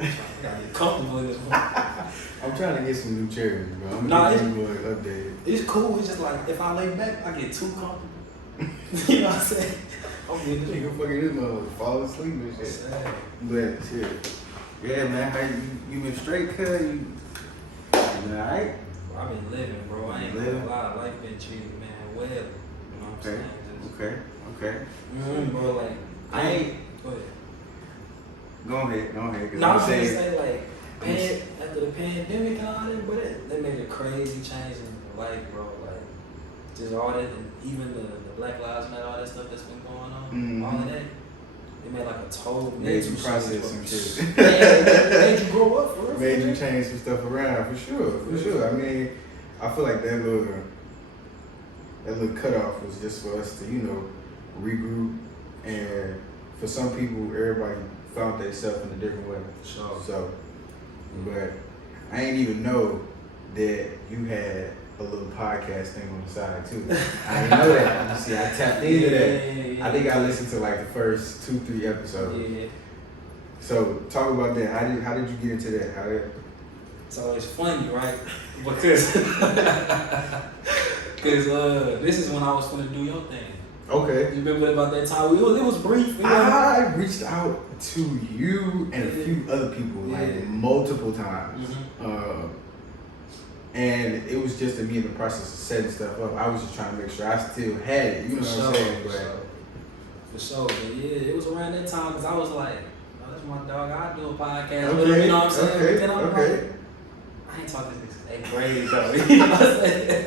I gotta get comfortable in this one. I'm trying to get some new chairs, bro. I'm Nah, gonna get you updated. It's cool. It's just like if I lay back, I get too comfortable. You know what I'm saying? I'm getting Nigga fucking this motherfucker fall asleep and shit. But shit. Yeah, man, how you been straight, cuz? You alright? I've been living, bro. I ain't gonna lie. Life been treated, man, well. You know what I'm saying? Okay. Bro, like, I ain't. Go ahead. Go ahead. No, I was gonna say, like, after the pandemic and all that, but they made a crazy change in life, bro. Like, just all that, and even the Black Lives Matter, all that stuff that's been going on, all of that. It made like a total made you process some shit. Yeah, it made you grow up, for real. Made you change some stuff around, for sure. I mean, I feel like that little cutoff was just for us to, regroup, and for some people, everybody found themselves in a different way. Sure. So, but I ain't even know that you had a little podcast thing on the side too. I didn't know that. You see, I tapped into that. Yeah. I think I listened to like the first 2-3 episodes. Yeah. So talk about that. How did you get into that? So it's funny, right? Because this is when I was going to do your thing. Okay. You remember about that time? It was brief. I reached out to you and a few other people like multiple times. Mm-hmm. And it was just me in the process of setting stuff up. I was just trying to make sure I still had it. You know what I'm saying? For sure. But yeah, it was around that time because I was like, oh, that's my dog. I'll do a podcast. Okay. You know what I'm saying? Okay. But then I'm like, I ain't talking to this 8th grade though. You know what I'm saying?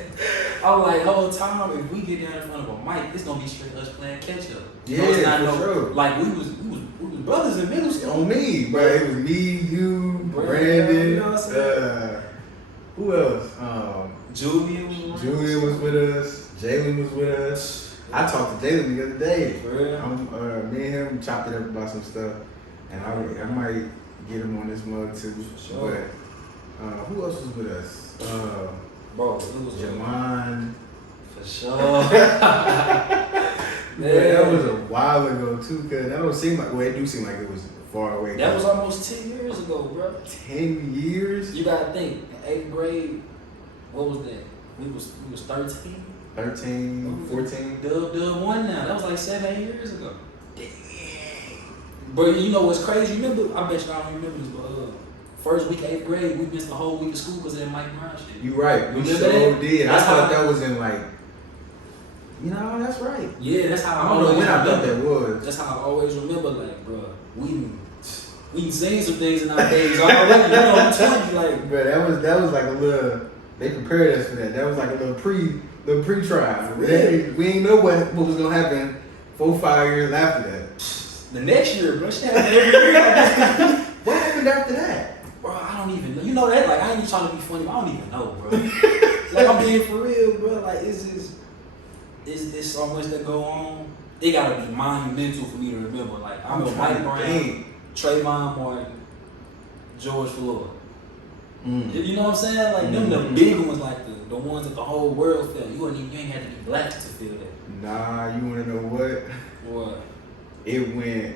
I'm like, the whole time, if we get down in front of a mic, it's gonna be straight us playing catch up. Yeah, for sure. Like we was brothers in middle school. On me, bro. It was me, you, Brandon. You know what I'm saying? Who else? Julian was with us. Jalen was with us. I talked to Jalen the other day. For real? Me and him chopped it up about some stuff, and I might get him on this mug too. Sure. But who else was with us? Bro, it was Jamon. For sure. That was a while ago too, cause that don't seem like. Well, it do seem like it was far away. That was almost 10 years ago, bro. 10 years? You gotta think. 8th grade. What was that? We was 13. 13, 14. Dub one now. That was like 7-8 years ago. Dang. But you know what's crazy? Remember? I bet you I don't remember this, but first week 8th grade, we missed the whole week of school because of that Mike Brown shit. You right. We so did. I thought that was in like. That's right. Yeah, that's how I don't know when I thought that was. That's how I always remember, like, bro, we seen some things in our days already. You know, I'm telling you, like, bro, that was like a little. They prepared us for that. That was like a little pre-trial. Really? We ain't know what was gonna happen 4-5 years after that. The next year, bro, shit happened every year. What happened after that? Bro, I don't even know. You know that? Like, I ain't even trying to be funny, but I don't even know, bro. Like, I'm being for real, bro. Like, it's so much that go on. It gotta be monumental for me to remember. Like, I'm a Mike Brown, Trayvon Martin, George Floyd. You know what I'm saying? Like, them the big ones, like the ones that the whole world felt. You ain't had to be black to feel that. Nah, you wanna know what? What? It went,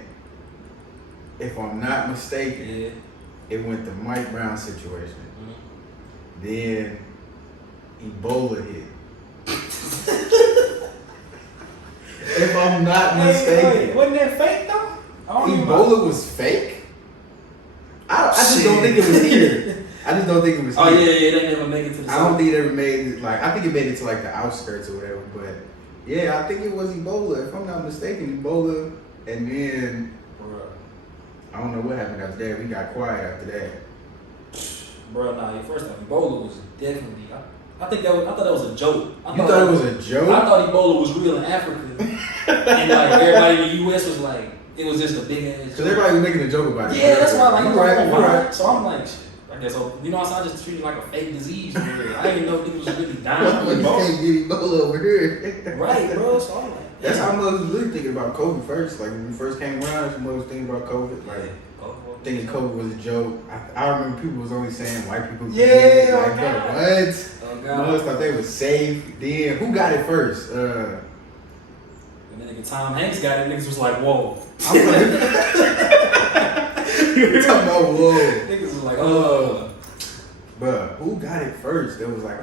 if I'm not mistaken, it went the Mike Brown situation. Then Ebola hit. If I'm not mistaken. Wait, wasn't that fake though? Ebola was fake? I just don't think it was here. I just don't think it was here. Oh yeah, they never make it to the I don't think it ever made it, like, I think it made it to like the outskirts or whatever, but yeah, I think it was Ebola. If I'm not mistaken, Ebola, and then I don't know what happened after that. We got quiet after that. Bro, nah, first off, Ebola was definitely, I thought that was a joke. You thought it was a joke? I thought Ebola was real in Africa. And like everybody in the US was like, it was just a big ass. Because everybody was making a joke about it. Yeah, that's why like, you're right. So I'm like, I guess, so, you know, I just treated it like a fake disease. I didn't know niggas was really dying. You can't get Ebola over here. Right, bro. So I'm like, that's how much was really thinking about COVID first. Like when we first came around, some was thinking about COVID. Like thinking COVID was a joke. I remember people was only saying white people. Yeah, like, what? Most thought they was safe. Then who got it first? The nigga Tom Hanks got it. Niggas was like, whoa. I'm like, We talking about whoa. Niggas was like, Bruh, who got it first? There was like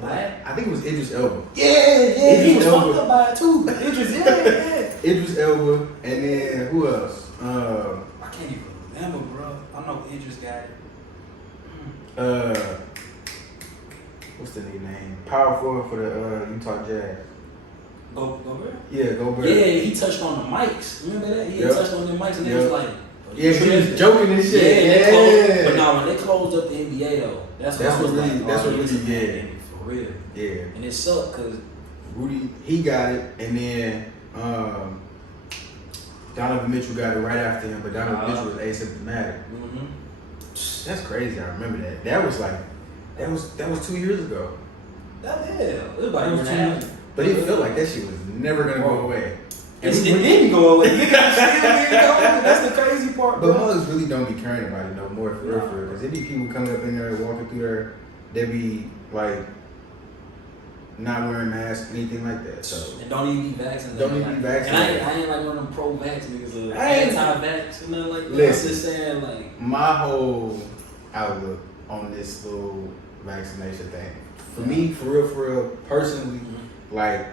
Black? I think it was Idris Elba. Yeah, he was fucked up by it too. Idris, yeah. Idris Elba, and then who else? I can't even remember, bro. I know Idris got it. What's the name? Power forward for the Utah Jazz. Go Bird? Yeah, Go Bird. Yeah, he touched on the mics. Remember that? He touched on the mics and it was like, yeah, he was joking and shit. Yeah. But now when they closed up the NBA though, that's what really, yeah. For real. Yeah. And it sucked because Rudy, he got it, and then Donovan Mitchell got it right after him, but Donovan Mitchell was asymptomatic. Mm-hmm. That's crazy. I remember that. That was 2 years ago. It was about a year and a half. But it felt like that shit was never gonna go away. And it didn't go away. Niggas still didn't go away. That's the crazy part, bro. But mugs really don't be caring about it no more for real. Because there be people coming up in there walking through there, they be like not wearing masks, anything like that. So and don't even be vaccinated. And I ain't like one of them pro-vax niggas or anti-vax and nothing like that. Listen, I'm just saying like my whole outlook on this little vaccination thing. For me, for real, personally, like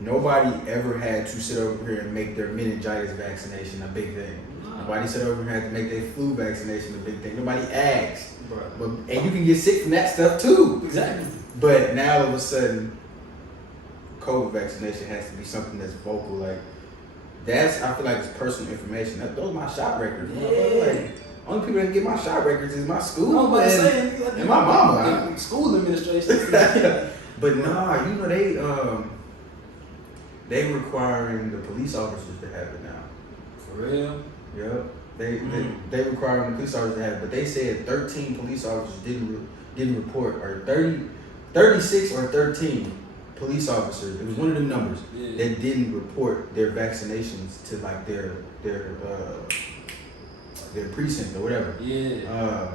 nobody ever had to sit over here and make their meningitis vaccination a big thing. Nobody sit over here and had to make their flu vaccination a big thing. Nobody asked. But, and you can get sick from that stuff too. Exactly. But now all of a sudden, COVID vaccination has to be something that's vocal. Like I feel like it's personal information. Those are my shot records. Yeah. Like, only people that can get my shot records is my school and my mama. School administration. But nah, you know they requiring the police officers to have it now. For real? Yep. They requiring the police officers to have it, but they said 13 police officers didn't report, or 36 or 13 police officers. It was one of them numbers that didn't report their vaccinations to like their precinct or whatever. Yeah.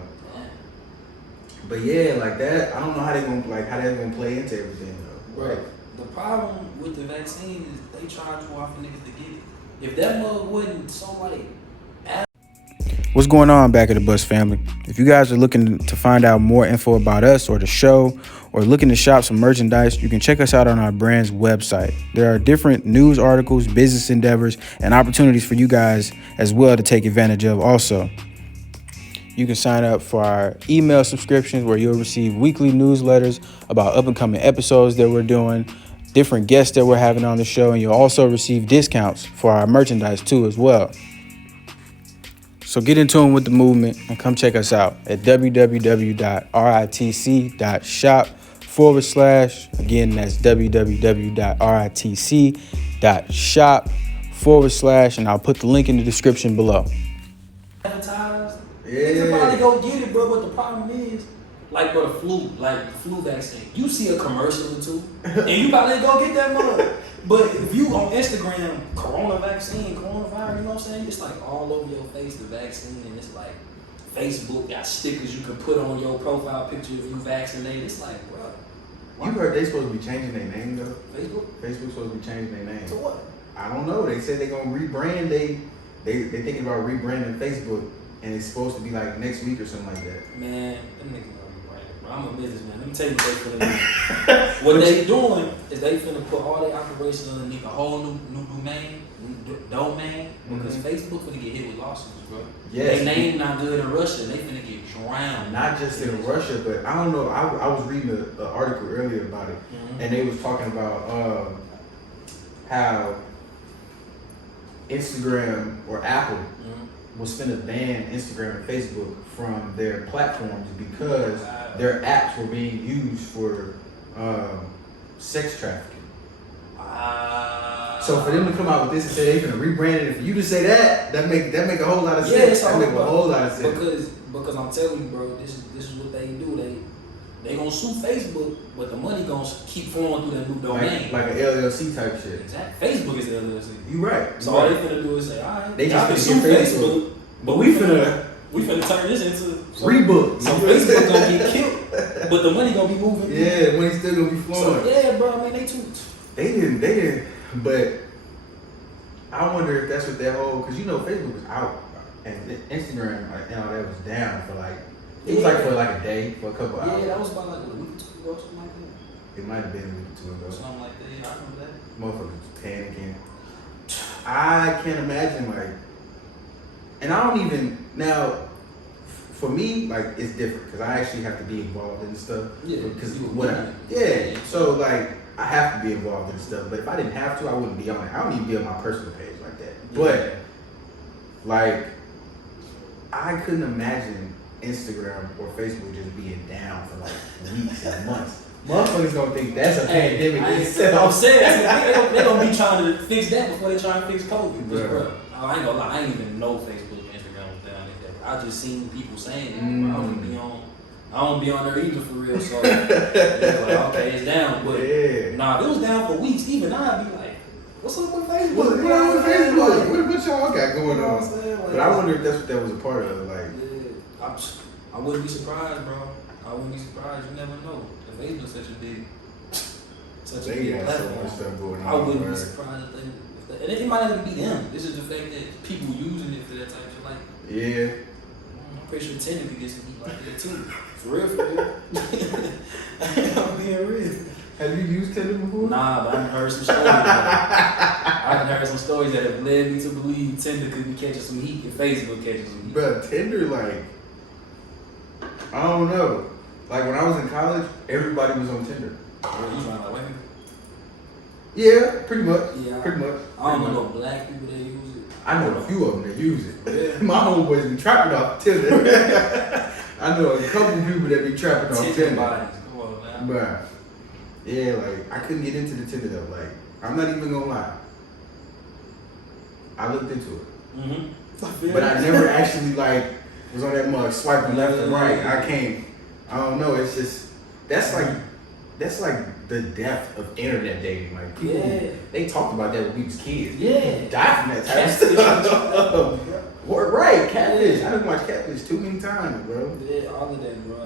But yeah, like that, I don't know how they're gonna play into everything though. Right. The problem with the vaccine is they charge too often niggas to get it. If that mug wasn't so like. What's going on back at the Bus family? If you guys are looking to find out more info about us or the show, or looking to shop some merchandise, you can check us out on our brand's website. There are different news articles, business endeavors, and opportunities for you guys as well to take advantage of also. You can sign up for our email subscriptions where you'll receive weekly newsletters about up and coming episodes that we're doing, different guests that we're having on the show, and you'll also receive discounts for our merchandise too as well. So get in tune with the movement and come check us out at www.ritc.shop/. Again, that's www.ritc.shop/, and I'll put the link in the description below. Advertised. Yeah. You probably go get it, bro. But the problem is, like for the flu vaccine, you see a commercial or two, and you probably go get that mug. But if you on Instagram, coronavirus, you know what I'm saying? It's like all over your face, the vaccine, and it's like Facebook got stickers you can put on your profile picture if you vaccinated. It's like, bro. You heard they supposed to be changing their name though? Facebook's supposed to be changing their name. To what? I don't know. They said they're gonna rebrand. They thinking about rebranding Facebook, and it's supposed to be like next week or something like that. Man, them niggas gonna rebrand. I'm a businessman. Let me tell you what they finna do. What they doing is they finna put all their operations underneath a whole new domain, because Facebook finna get hit with lawsuits, bro. Yes. Their name not good in Russia. They finna get drowned. Not just in Russia, but I don't know. I was reading an article earlier about it, and they was talking about how Instagram or Apple was finna ban Instagram and Facebook from their platforms because their apps were being used for sex trafficking. So for them to come out with this and say they're gonna rebrand it, and for you to say that make a whole lot of sense. That make a whole lot of sense. Because I'm telling you, bro, this is what they do. They gonna sue Facebook, but the money gonna keep flowing through that new domain. Like an LLC type shit. Exactly. Facebook is the LLC. You right. So all they finna do is say, all right, they y'all just can finna sue Facebook, but we finna turn this into rebook. So Facebook gonna get killed, but the money gonna be moving. Yeah, the money's still gonna be flowing. So yeah, bro, I mean they didn't, but I wonder if that's what that whole, because you know Facebook is out and Instagram like, and all that was down for like, it was like for like a day, for a couple hours. Yeah, that was about like a week or two ago, something like that. It might have been a week or two ago. Something like that, yeah, I know that. Motherfuckers panicking. I can't imagine like, and I don't even, now, for me, like, it's different, because I actually have to be involved in stuff. Yeah. Because so like, I have to be involved in stuff, but if I didn't have to, I wouldn't be on it. I don't even be on my personal page like that. Yeah. But, like, I couldn't imagine Instagram or Facebook just being down for like weeks and months. Motherfuckers don't think that's a pandemic. I'm saying, they're gonna be trying to fix that before they try to fix COVID. Bro, I ain't gonna lie, I ain't even know Facebook and Instagram was down like that. I just seen people saying it. I don't be on there either for real, so like, okay, it's down. But nah, if it was down for weeks, even I'd be like, what's up with Facebook? What's up with Facebook? What y'all got going on? Like, but I wonder if that's what that was a part of. Like, I wouldn't be surprised, bro. I wouldn't be surprised. You never know. If Facebook's such a big got so platform, much stuff going on. I wouldn't be surprised if and it might not even be them. This is the fact that people using it for that type of shit. Like, yeah. I'm pretty sure Tinder could get some people like that too. For real. I'm being real. Have you used Tinder before? Nah, but I've heard some stories. I've heard some stories that have led me to believe Tinder could be catching some heat if Facebook catches some heat. But Tinder, like, I don't know. Like, when I was in college, everybody was on Tinder. Bro, you trying to like Yeah, pretty much. Yeah, pretty much. I don't know no black people that use it. I know a few of them that use it. Yeah. My homeboys be trapping off Tinder. I know a couple people that be trapping off Tinder. Bodies. Come on, man. But yeah, like, I couldn't get into the Tinder though. Like, I'm not even gonna lie. I looked into it. Mm-hmm. But I never actually, like, was on that mug swiping left and right. I don't know. It's just, that's like the death of internet dating. Like, people, they talked about that when we was kids. Yeah. Died from that type of stuff. Right, Catfish. I done watched Catfish too many times, bro. Yeah, all of that, bro.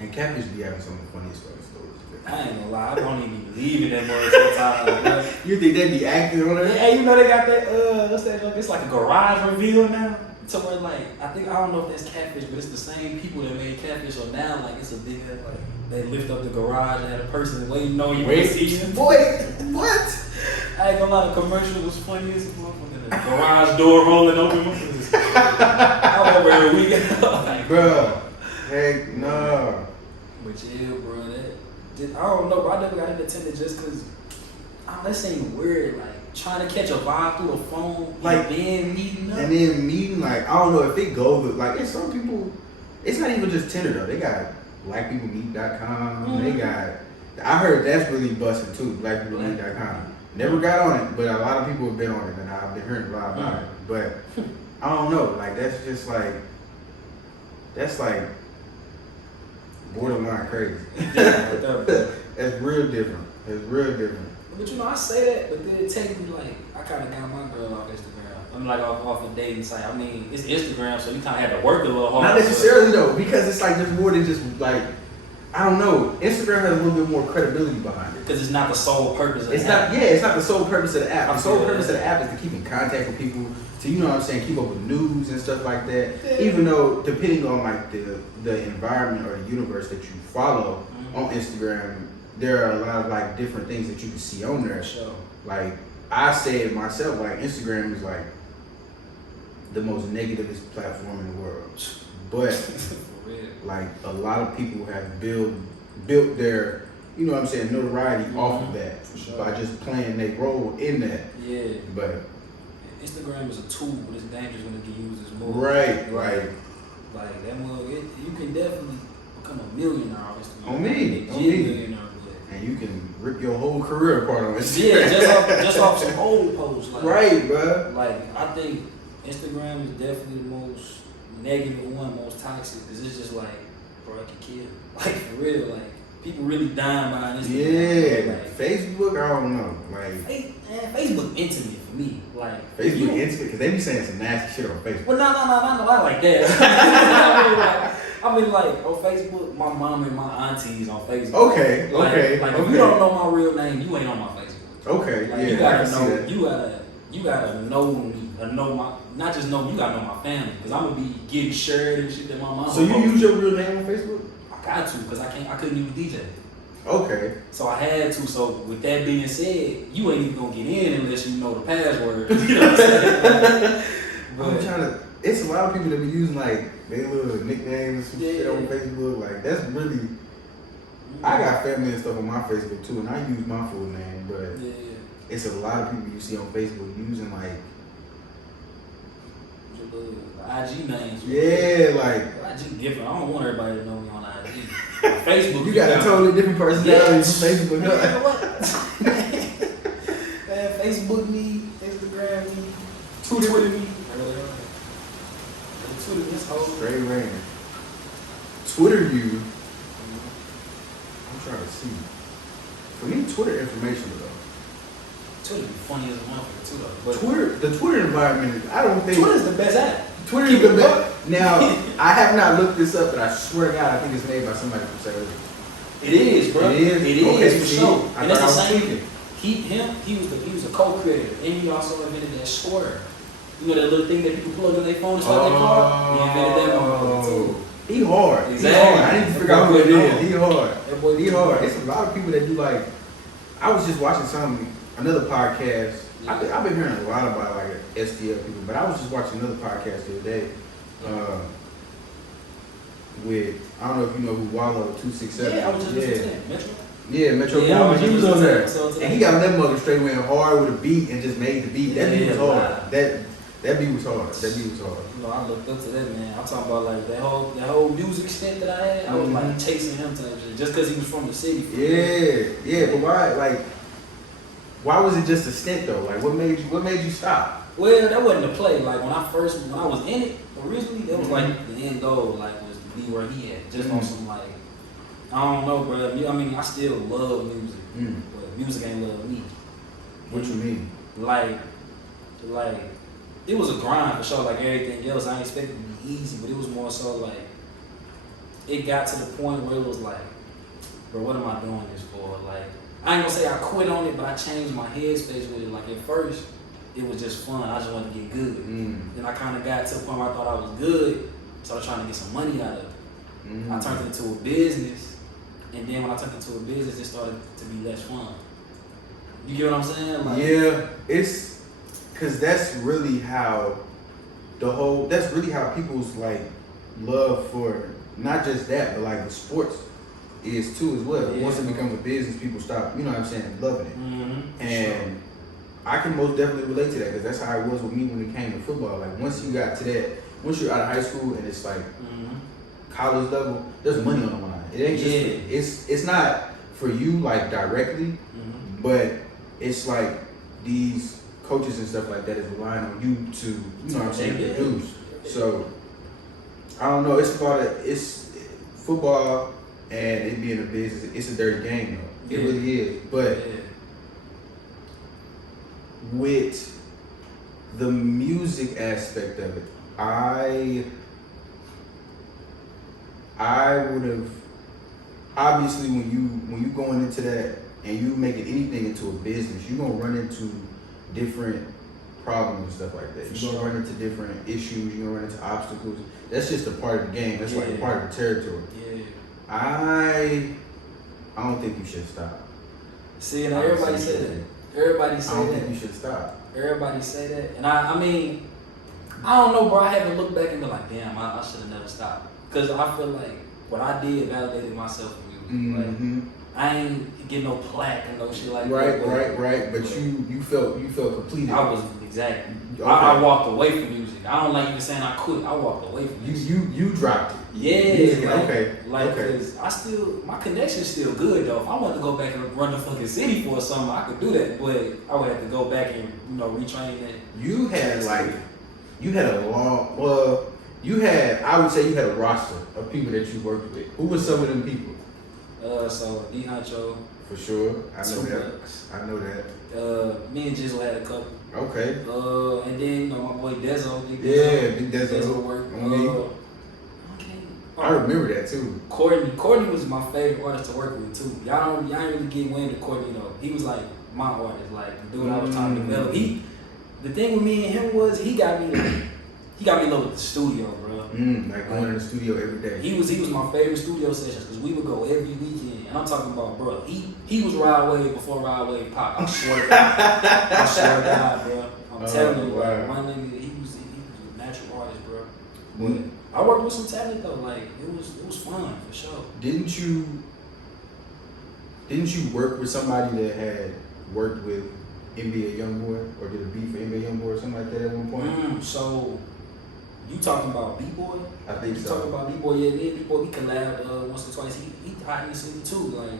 And Catfish be having some of the funniest fucking stories. I ain't gonna lie, I don't even believe in that mother sometimes. You think they be acting on it? Hey, you know they got that, what's that? It's like a garage reveal now. Somewhere like, I don't know if that's Catfish, but it's the same people that made Catfish. So now, like, it's a big, like, they lift up the garage and had a person waiting on you. Wait, boy, what? I ain't gonna lie, the commercial was funny as a motherfucker. The garage door rolling open. I'm over here a weekend. Like, bro, heck no. But yeah, bro, I don't know, bro. I never got into Tinder just because, that seemed weird, like, trying to catch a vibe through the phone, like, and then meeting up. And then meeting, like, I don't know if it goes, like, it's some people, it's not even just Tinder, though. They got blackpeoplemeet.com. Mm-hmm. They got, I heard that's really busting, too, blackpeoplemeet.com. Never got on it, but a lot of people have been on it, and I've been hearing a lot about it. But, I don't know, like, that's just, like, that's, like, borderline crazy. That's real different. It's real different. But you know, I say that, but then it takes me like, I kind of got my girl off Instagram. I'm like off a dating site. I mean, it's Instagram, so you kind of have to work a little hard. Not necessarily though, because it's like there's more than just like, I don't know. Instagram has a little bit more credibility behind it. Because it's not the sole purpose of the app. Yeah, it's not the sole purpose of the app. The sole purpose of the app is to keep in contact with people, to, you know what I'm saying, keep up with news and stuff like that. Yeah. Even though, depending on like the environment or the universe that you follow on Instagram, there are a lot of like different things that you can see on there. Sure. Like, I say it myself, like, Instagram is like the most negativist platform in the world. But like, a lot of people have built their, you know what I'm saying, notoriety off of that, by just playing their role in that. Yeah. But Instagram is a tool, but it's dangerous when it can use as more. Right. Like that mug, you can definitely become a millionaire off Instagram. On me. And you can rip your whole career apart on Instagram. Yeah, just off some old posts. Like, right, bro. Like, I think Instagram is definitely the most negative one, most toxic, because it's just like, bro, I can kill. Like, for real, like, people really dying behind Instagram. Yeah, like, Facebook, I don't know. Like, Facebook intimate for me. Like, Facebook intimate, because they be saying some nasty shit on Facebook. Well, not like that. I mean, like, on Facebook, my mom and my aunties on Facebook. Okay. Like, if you don't know my real name, you ain't on my Facebook. Okay, like, you gotta know. you gotta know me, not just know me, you gotta know my family, cause I'm gonna be getting shared and shit that my mom. So you use your real name on Facebook? I got to, cause I couldn't use DJ. Okay. So I had to. So with that being said, you ain't even gonna get in unless you know the password. You know what I'm saying? I'm trying to. It's a lot of people that be using like their little nicknames and shit on Facebook. Like that's really. I got family and stuff on my Facebook too, and I use my full name, but it's a lot of people you see on Facebook using like IG names. Yeah, like IG different. I don't want everybody to know me on IG. Facebook, you got a totally different personality from Facebook. Man, what? Man, Facebook me, Instagram me, Twitter me. Twitter this whole straight rain. Twitter you. I'm trying to see. For me, Twitter information though. Twitter be funny as a motherfucker too though. But the Twitter environment, I don't think Twitter's the best app. Twitter is the best. Now, I have not looked this up, but I swear to God, I think it's made by somebody from Saturday. It is, bro. It is. It okay, is for sure. I And that's the same. tweaking. He was a co-creator, and he also invented that square. You know that little thing that people plug in their phone to start their car? He invented that motherfucker too. He hard. Exactly. He hard. I need to figure out who it is. He hard. That boy He hard. It's a lot of people that do like. I was just watching another podcast. Yeah. I've been hearing a lot about like STL people, but I was just watching another podcast the other day. With I don't know if you know who Wallow 267. Yeah, I was just listening to that. Metro. Yeah, Metro Yeah, Boomin. He was on there, so and he got that mother straight went hard with a beat and just made the beat. That beat was hard. That beat was hard. That beat was hard. You know, I looked up to that man. I'm talking about like that whole music stint that I had. I was like chasing him type shit just because he was from the city. Yeah, but why was it just a stint though? Like what made you stop? Well, that wasn't a play. Like when I was in it originally, that was like the end goal, like was to be where he at. Just on some like, I don't know, bro. I mean, I still love music, but music ain't love me. What you mean? Like, it was a grind for sure. Like everything else, I ain't expected it to be easy, but it was more so like, it got to the point where it was like, bro, what am I doing this for? Like, I ain't gonna say I quit on it, but I changed my headspace with it. Like at first, it was just fun. I just wanted to get good. Then I kind of got to the point where I thought I was good, started trying to get some money out of it. I turned it into a business, and then when I turned it into a business, it started to be less fun. You get what I'm saying? Like, yeah, it's because that's really how people's like love for not just that, but like the sports is too as well. Yeah. Once it becomes a business, people stop, you know what I'm saying, loving it. And sure. I can most definitely relate to that because that's how it was with me when it came to football. Like once you got to that, once you're out of high school and it's like college level, there's money on the line. It ain't just it's not for you like directly, but it's like these coaches and stuff like that is relying on you to, you know what I'm saying, produce. So I don't know. It's football and it being a business. It's a dirty game though. It really is. But with the music aspect of it, I would have obviously when you going into that and you making anything into a business, you're gonna run into different problems and stuff like that. You're gonna run into different issues, you're gonna run into obstacles. That's just a part of the game. That's like a part of the territory. Yeah. I don't think you should stop. See, and everybody say that. Everybody say that. I don't think you should stop. Everybody say that. And I mean, I don't know, bro. I had to look back and be like, damn, I should have never stopped. Because I feel like what I did validated myself for music. Like, I ain't get no plaque and no shit like that. Right. But you felt completed. I was exactly. Okay. I walked away from music. I don't like even saying I quit. I walked away from music. You dropped it. Yeah. Okay. Cause I still, my connection's still good though. If I wanted to go back and run the fucking city for something, I could do that. But I would have to go back and retrain that. You had I would say you had a roster of people that you worked with. Who were some of them people? So Dee Huncho. For sure. I know Buckz. that. I know that. Me and Jizzle had a couple. Okay. And then my boy Dezo. Big Dezo work. I remember that too. Courtney was my favorite artist to work with too. Y'all ain't really get wind of Courtney though. He was like my artist, like the dude I was trying to develop. the thing with me and him was he got me in love with the studio, bro. Like going to the studio every day. He was my favorite studio sessions because we would go every weekend. And I'm talking about, bro, he was Ride Wave before Ride Wave pop. I swear to God. I swear to God, bro. I'm telling you, like, one nigga, he was a natural artist, bro. But I worked with some talent though. Like it was fun for sure. Didn't you work with somebody that had worked with NBA YoungBoy or did a beat for NBA YoungBoy or something like that at one point? So you talking about B-Boy? I think you so. Talking about B-Boy, yeah, B-Boy, we collabed once or twice. He hot in the city too, like.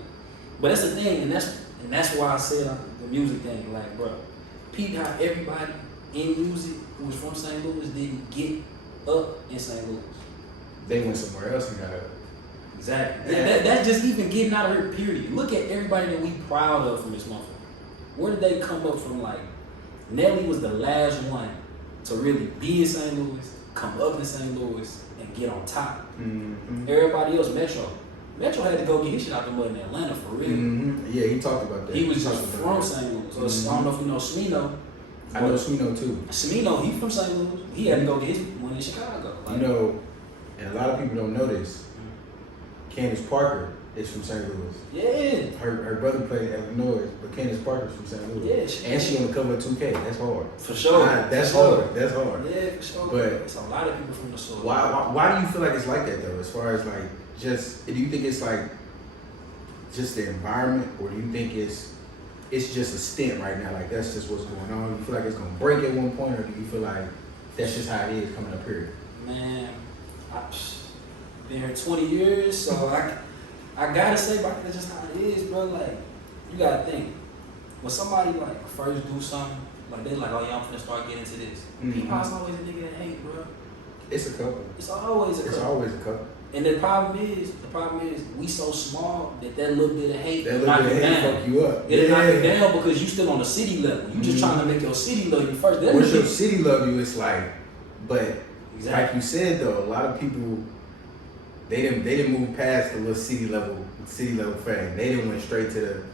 But that's the thing, and that's why I said the music thing, like, bro. Peep how everybody in music who was from St. Louis didn't get up in St. Louis. They went somewhere else and got up. Exactly. Yeah. That's just even getting out of here, period. Look at everybody that we proud of from this motherfucker. Where did they come up from? Like, Nelly was the last one to really be in St. Louis, come up in St. Louis, and get on top. Mm-hmm. Everybody else, Metro had to go get his shit out the mud in Atlanta for real. Mm-hmm. Yeah, he talked about that. He was just from St. Louis. So I don't know if you know Smino. I know Smino too. Smino, he from St. Louis. He had to go get his one in Chicago. Like, you know, and a lot of people don't know this. Candace Parker is from St. Louis. Yeah. Her brother played at Illinois, but Candace Parker's from St. Louis. Yeah. And she on the cover of 2K. That's hard. For sure. That's hard. That's hard. Yeah, for sure. But it's a lot of people from the soil. Why do you feel like it's like that though? As far as like just, do you think it's like just the environment, or do you think it's just a stint right now? Like that's just what's going on. Do you feel like it's gonna break at one point, or do you feel like that's just how it is coming up here? Man, I've been here 20 years, so I gotta say, bro, that's just how it is, bro. Like, you gotta think, when somebody like first do something, like they like, oh yeah, I'm finna start getting into this. People always a nigga that hate, bro. It's a couple. It's always a couple. It's always a couple. And the problem is we so small that little bit of hate knock you down. Fuck you up. It'll knock you down because you still on the city level. You just trying to make your city love you first. Once your city love you, it's like, but exactly. Like you said though, a lot of people they didn't move past the little city level fame. They didn't went straight to the.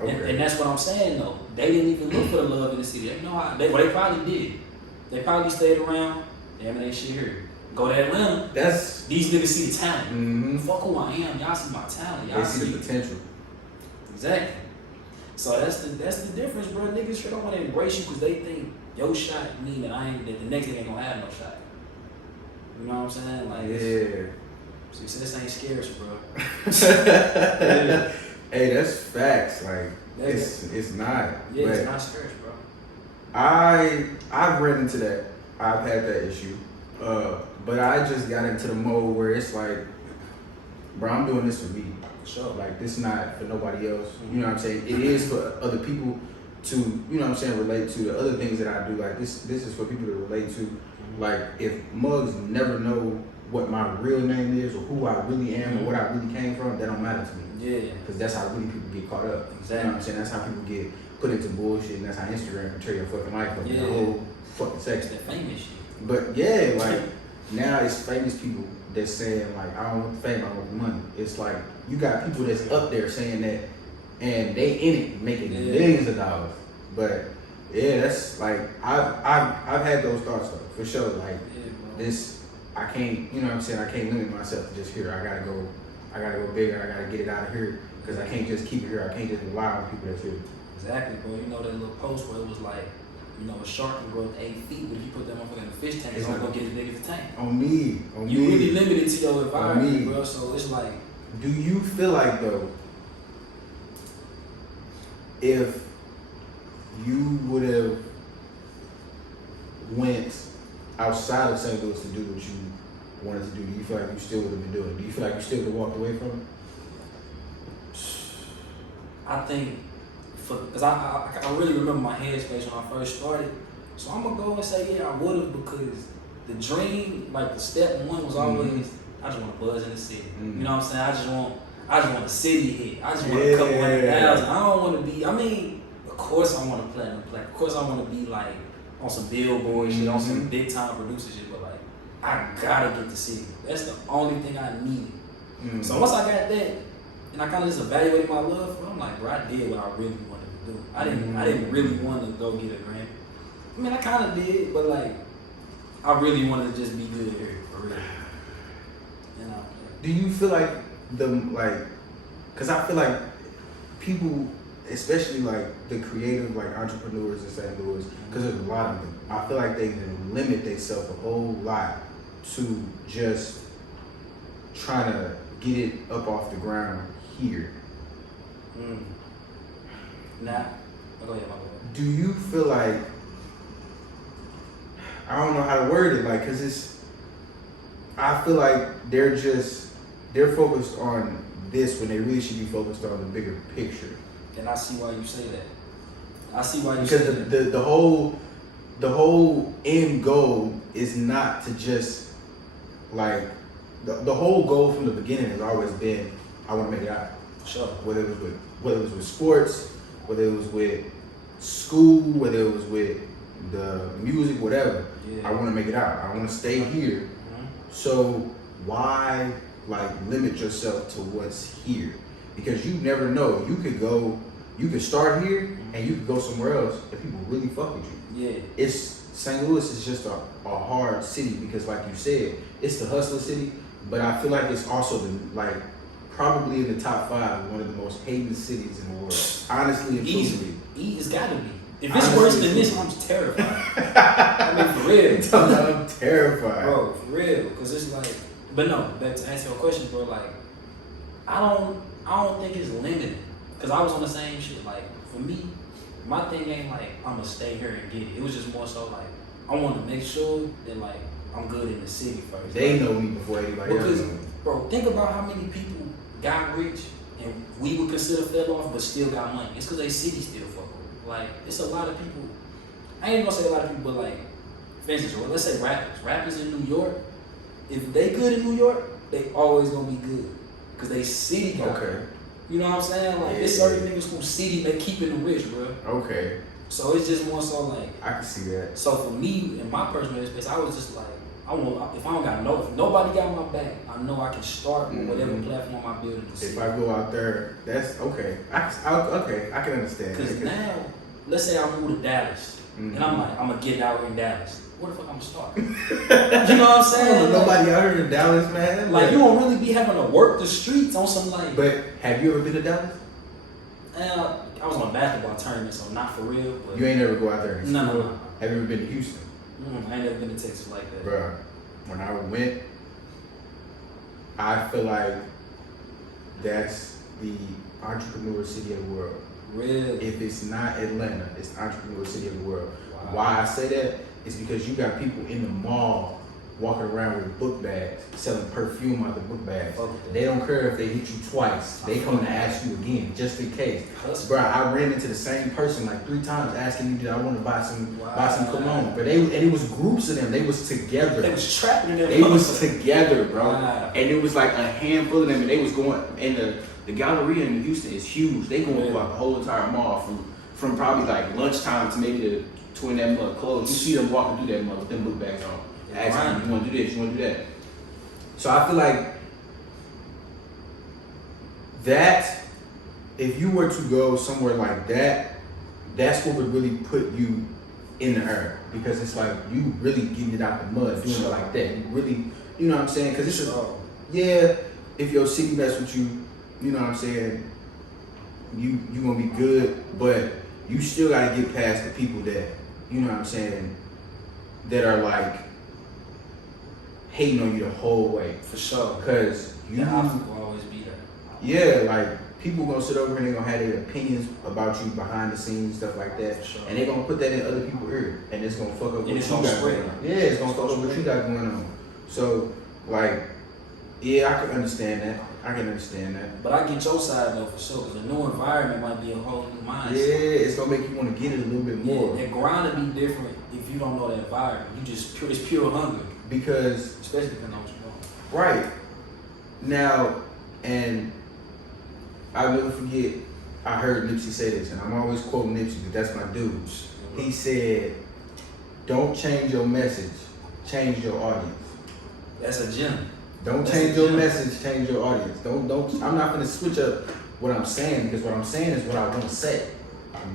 Okay. And that's what I'm saying though. They didn't even look for the love in the city. They know how. They probably did. They probably stayed around. Damn it, ain't shit here. Go to Atlanta. These niggas see the talent. Fuck who I am. Y'all see my talent. Y'all see the potential. Exactly. So that's the difference, bro. Niggas sure don't want to embrace you because they think your shot mean that the next nigga ain't gonna have no shot. You know what I'm saying? Like, yeah. Success ain't scarce, bro. Yeah. Hey, that's facts. Like, it's not. Yeah, it's not scarce, bro. I've ran into that. I've had that issue. But I just got into the mode where it's like, bro, I'm doing this for me. Sure. Like, this not for nobody else. You know what I'm saying? It is for other people to, you know what I'm saying, relate to the other things that I do. Like, this is for people to relate to. Like, if mugs never know what my real name is or who I really am or what I really came from, that don't matter to me. Yeah. Because that's how really people get caught up. Exactly. You know what I'm saying? That's how people get put into bullshit, and that's how Instagram portray your fucking life. Like, the whole fucking section. That famous shit. But yeah, like, now it's famous people that's saying, like, I don't want the fame, I want the money. It's like, you got people that's up there saying that, and they in it making millions of dollars. But yeah, that's like, I've had those thoughts though, for sure. Like, this, I can't, you know what I'm saying, I can't limit myself to just here. I gotta go bigger, I gotta get it out of here, because I can't just keep it here. I can't just rely on people that's here. Exactly, bro. You know that little post where it was like, you know, a shark can grow 8 feet, but if you put that motherfucker in a fish tank, it's gonna go get as big as the tank. On me. You really limited to your environment, bro. So it's like, do you feel like though, if you would have went outside of St. Louis to do what you wanted to do you feel like you still would have been doing it? Do you feel like you still could have walked away from it? I think, because I really remember my headspace when I first started. So I'm gonna go and say, yeah, I would have, because the dream, like the step one was always, I just want to buzz in the city. You know what I'm saying? I just want a city hit. I just want a couple 100,000. I don't want to be, I mean, of course I want to platinum play. Of course I want to be like on some billboard shit, on some big time producer shit, but like, I gotta get the city. That's the only thing I need. So once I got that, and I kind of just evaluated my love for it, I'm like, bro, I did what I really wanted to do. I didn't really want to go get a Grammy. I mean, I kind of did, but like, I really wanted to just be good here, for real. You know. Do you feel like because I feel like people, especially like the creative, like entrepreneurs in St. Louis, because there's a lot of them, I feel like they limit themselves a whole lot to just trying to get it up off the ground here. Nah. Go ahead, my boy. Do you feel like, I don't know how to word it, like, cause I feel like they're focused on this when they really should be focused on the bigger picture. And I see why you say that. I see why you say that. Because the whole end goal is not to just like the whole goal from the beginning has always been, I want to make it out. Sure. Whether it was with sports, whether it was with school, whether it was with the music, whatever. Yeah. I want to make it out. I want to stay here. Mm-hmm. So why like limit yourself to what's here? Because you never know. You could start here and you could go somewhere else if people really fuck with you. Yeah. St. Louis is just a hard city because, like you said, it's the hustler city, but I feel like it's also probably in the top 5, one of the most hated cities in the world. Honestly and truthfully. It's gotta be. If it's worse than this, I'm terrified. I mean, for real. I'm terrified. Bro, for real. Because it's like, but no, back to answer your question, bro, like, I don't think it's limited. Because I was on the same shit. Like, for me, my thing ain't like, I'm going to stay here and get it. It was just more so like, I want to make sure that, like, I'm good in the city first. They know me before anybody else knows me. Bro, think about how many people got rich and we would consider fell off but still got money. It's because they city still fuck with. Like, it's a lot of people. I ain't gonna say a lot of people, but like, for instance, let's say rappers. Rappers in New York, if they good in New York, they always gonna be good. Because they city guys. Okay. You know what I'm saying? Like, it's certain niggas who city, they keeping them rich, bro. Okay. So it's just more so like, I can see that. So for me, in my personal space, I was just like, if nobody got my back, I know I can start with whatever platform I build. If I go out there, that's okay. I can understand. Because now, let's say I move to Dallas, and I'm like, I'm gonna get out in Dallas. Where the fuck I'm gonna start? You know what I'm saying? Nobody out here in Dallas, man. Like, you don't really be having to work the streets on some like. But have you ever been to Dallas? I was on a basketball tournament, so not for real. But you ain't never go out there. No. Have you ever been to Houston? I ain't never been to Texas like that. Bruh, when I went, I feel like that's the entrepreneur city of the world. Really? If it's not Atlanta, it's the entrepreneur city of the world. Wow. Why I say that is because you got people in the mall walking around with book bags, selling perfume out the book bags. They don't care if they hit you twice. They come to ask you again, just in case. Bro, I ran into the same person like 3 times asking me, did I want to buy some cologne? But it was groups of them. They was together. They was trapping in there. They was together, bro. Wow. And it was like a handful of them, and they was going, and the Galleria in Houston is huge. They going through like the whole entire mall from probably like lunchtime to maybe to when that mug closed. You see them walking through that mug with them book bags on. Asking, you want to do this, you want to do that. So I feel like that, if you were to go somewhere like that, that's what would really put you in the earth. Because it's like, you really getting it out the mud, doing it like that. You really, you know what I'm saying? Because it's if your city mess with you, you know what I'm saying, you going to be good, but you still got to get past the people that, you know what I'm saying, that are like, hating on you the whole way. For sure. Because you will always be there. Yeah, like people gonna sit over here and they gonna have their opinions about you behind the scenes, stuff like that. Sure. And they gonna put that in other people's ear. And it's gonna fuck up what you got going on. Yeah, it's gonna fuck up what you got going on. So like, yeah, I can understand that. But I get your side though for sure, because a new environment might be a whole new mindset. Yeah, it's gonna make you want to get it a little bit more. Yeah, that grind will be different if you don't know that environment. It's pure hunger. Because especially depending on what you're doing. Right. Now, and I'll never forget, I heard Nipsey say this, and I'm always quoting Nipsey, but that's my dude. He said, don't change your message, change your audience. That's a gem. Don't change your message, change your audience. Don't. I'm not gonna switch up what I'm saying, because what I'm saying is what I want to say.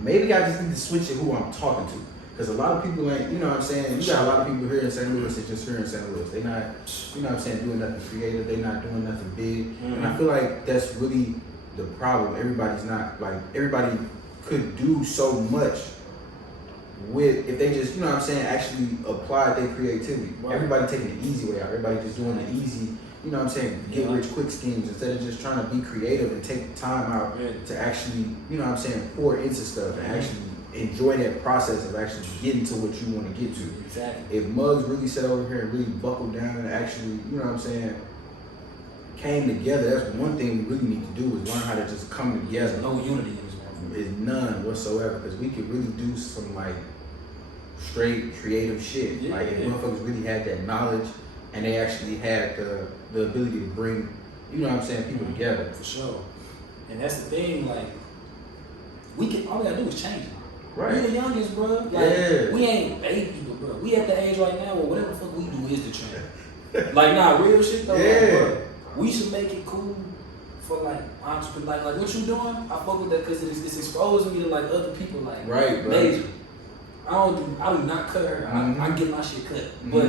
Maybe I just need to switch it who I'm talking to. Because a lot of people ain't, you know what I'm saying? You got a lot of people here in St. Louis that just here in St. Louis. They not, you know what I'm saying, doing nothing creative. They not doing nothing big. Mm-hmm. And I feel like that's really the problem. Everybody's not, like, everybody could do so much with, if they just, you know what I'm saying, actually apply their creativity. Right. Everybody taking the easy way out. Everybody just doing the easy, you know what I'm saying, get rich quick schemes instead of just trying to be creative and take time out to actually, you know what I'm saying, pour into stuff and actually enjoy that process of actually getting to what you want to get to. Exactly. If Muggs really sat over here and really buckled down and actually, you know what I'm saying, came together, that's one thing we really need to do is learn how to just come together. There's no unity in this world. It's none whatsoever, because we could really do some like straight creative shit. Yeah, like if motherfuckers really had that knowledge and they actually had the ability to bring, you know what I'm saying, people together. For sure. And that's the thing, like, we can, all we gotta do is change it. Right. We the youngest, bro. Like, we ain't babies, but bro, we at the age right now where whatever the fuck we do is the trend. Like, nah, real shit though. Like, bro, we should make it cool for like entrepreneurs. Like what you doing? I fuck with that because it's exposing me to like other people. Like, right, major. I do not cut her. I get my shit cut, but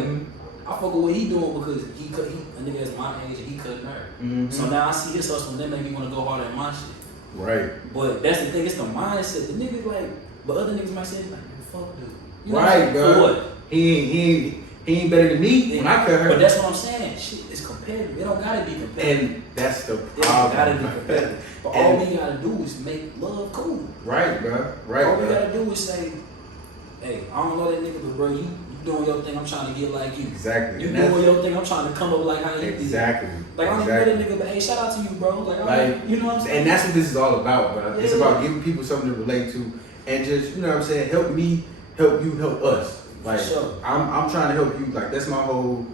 I fuck with what he doing because he a nigga that's my age and he cutting her. So now I see his hustle and that make me want to go harder at my shit. Right. But that's the thing. It's the mindset. The niggas like. But other niggas might say, like, fuck dude. You know right, bro. For what? He ain't better than me when I cut her. But that's what I'm saying. Shit, it's competitive. It don't gotta be competitive. And that's the problem. It don't gotta be competitive. But all we gotta do is make love cool. Right, bro. Right, all we gotta do is say, hey, I don't know that nigga, but bro, you doing your thing, I'm trying to get like you. Exactly. You doing your thing, I'm trying to come up like how you did. Exactly. Like, I don't even know that nigga, but hey, shout out to you, bro. Like you know what I'm saying? And that's what this is all about, bro. It's about giving people something to relate to. And just, you know what I'm saying, help me, help you, help us. Like, sure. I'm trying to help you. Like, that's my whole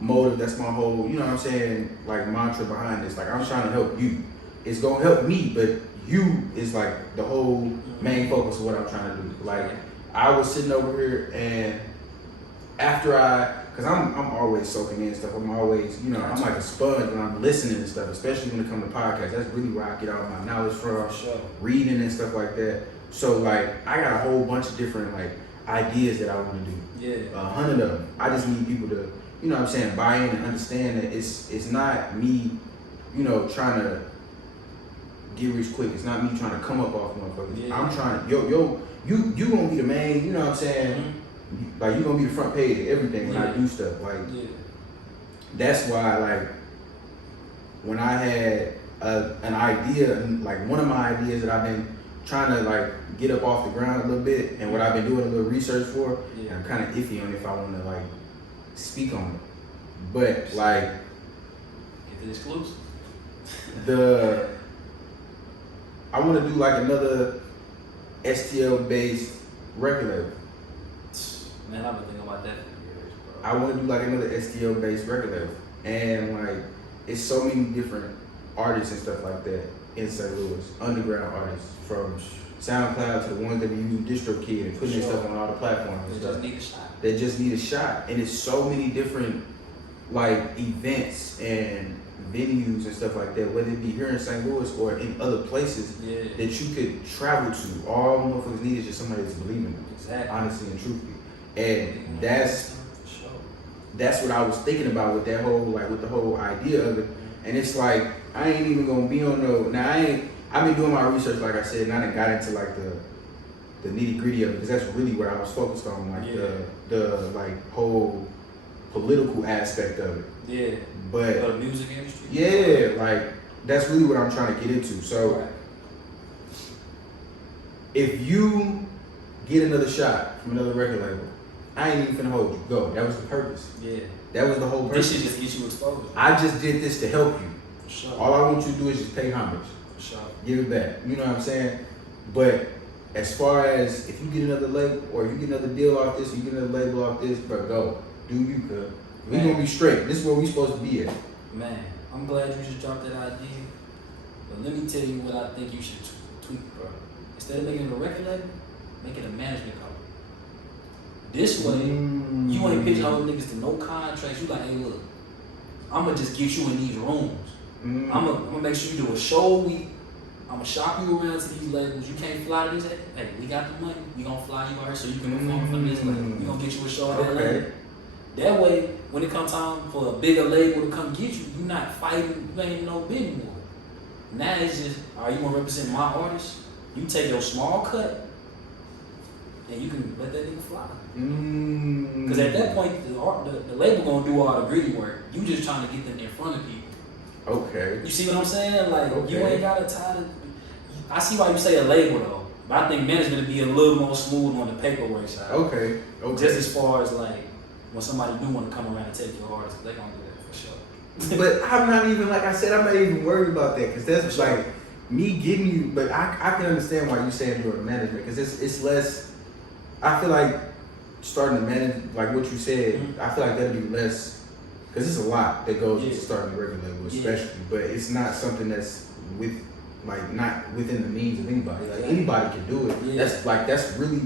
motive. That's my whole, you know what I'm saying, like, mantra behind this. Like, I'm trying to help you. It's going to help me, but you is, like, the whole main focus of what I'm trying to do. Like, I was sitting over here, and after because I'm always soaking in stuff. I'm always, you know, I'm like a sponge when I'm listening to stuff, especially when it comes to podcasts. That's really where I get all my knowledge from, reading and stuff like that. So like, I got a whole bunch of different like ideas that I want to do. Yeah. 100 of them. I just need people to, you know what I'm saying, buy in and understand that it's not me, you know, trying to get rich quick. It's not me trying to come up off motherfuckers. Yeah. I'm trying to, you gonna be the main, you know what I'm saying? Like, you gonna be the front page of everything when I do stuff. Like, that's why, like, when I had an idea, like one of my ideas that I've been trying to like get up off the ground a little bit, and what I've been doing a little research for, and I'm kind of iffy on if I want to like speak on it. But like, get the exclusive. I want to do like another STL based record label. Man, I've been thinking about that for years, bro. I want to do like another STL based record label, and like it's so many different artists and stuff like that in St. Louis, underground artists, from SoundCloud to the ones that we use DistroKid and putting their stuff on all the platforms. They just need a shot. They just need a shot, and it's so many different like events and venues and stuff like that, whether it be here in St. Louis or in other places that you could travel to. All motherfuckers need is just somebody that's believing them. Exactly. Honestly and truthfully. And that's what I was thinking about with that whole, like, with the whole idea of it. And it's like, I ain't even gonna be on no, now I've been doing my research, like I said, and I done got into like the nitty gritty of it, because that's really what I was focused on, like the like whole political aspect of it. Yeah. But the music industry. Yeah, like that's really what I'm trying to get into. So if you get another shot from another record label, I ain't even finna hold you. Go. That was the purpose. Yeah. That was the whole purpose. This shit just get you exposed. I just did this to help you. For sure. All I want you to do is just pay homage. For sure. Give it back. You know what I'm saying? But as far as if you get another label or if you get another deal off this, or you get another label off this, bro, go. Do you, cuz. We gonna be straight. This is where we supposed to be at. Man, I'm glad you just dropped that idea. But let me tell you what I think you should tweak, bro. Instead of making it a record label, make it a management company. This way, you ain't pigeonholing niggas to no contracts. You like, hey, look, I'm gonna just get you in these rooms. I'm gonna make sure you do a show a week. I'm I'm gonna shop you around to these labels. You can't fly to this. Hey, we got the money. We gonna fly you out here so you can perform for this label. We gonna get you a show at that label. That way, when it comes time for a bigger label to come get you, you're not fighting. You ain't no big more. Now it's just, are you gonna represent my artist? You take your small cut, and you can let that nigga fly. Because at that point, the label gonna do all the gritty work. You just trying to get them in front of people. Okay. You see what I'm saying? Like, you ain't gotta tie to. I see why you say a label though, but I think management would be a little more smooth on the paperwork side. Okay. Just as far as like, when somebody do want to come around and take your artist, they gonna do that for sure. But I'm not even, like I said, I'm not even worried about that because that's like me getting you. But I can understand why you saying doing management because it's less. I feel like starting to manage, like what you said, I feel like that'd be less because it's a lot that goes into starting a record label, especially. But it's not something that's not within the means of anybody. Like anybody can do it. That's really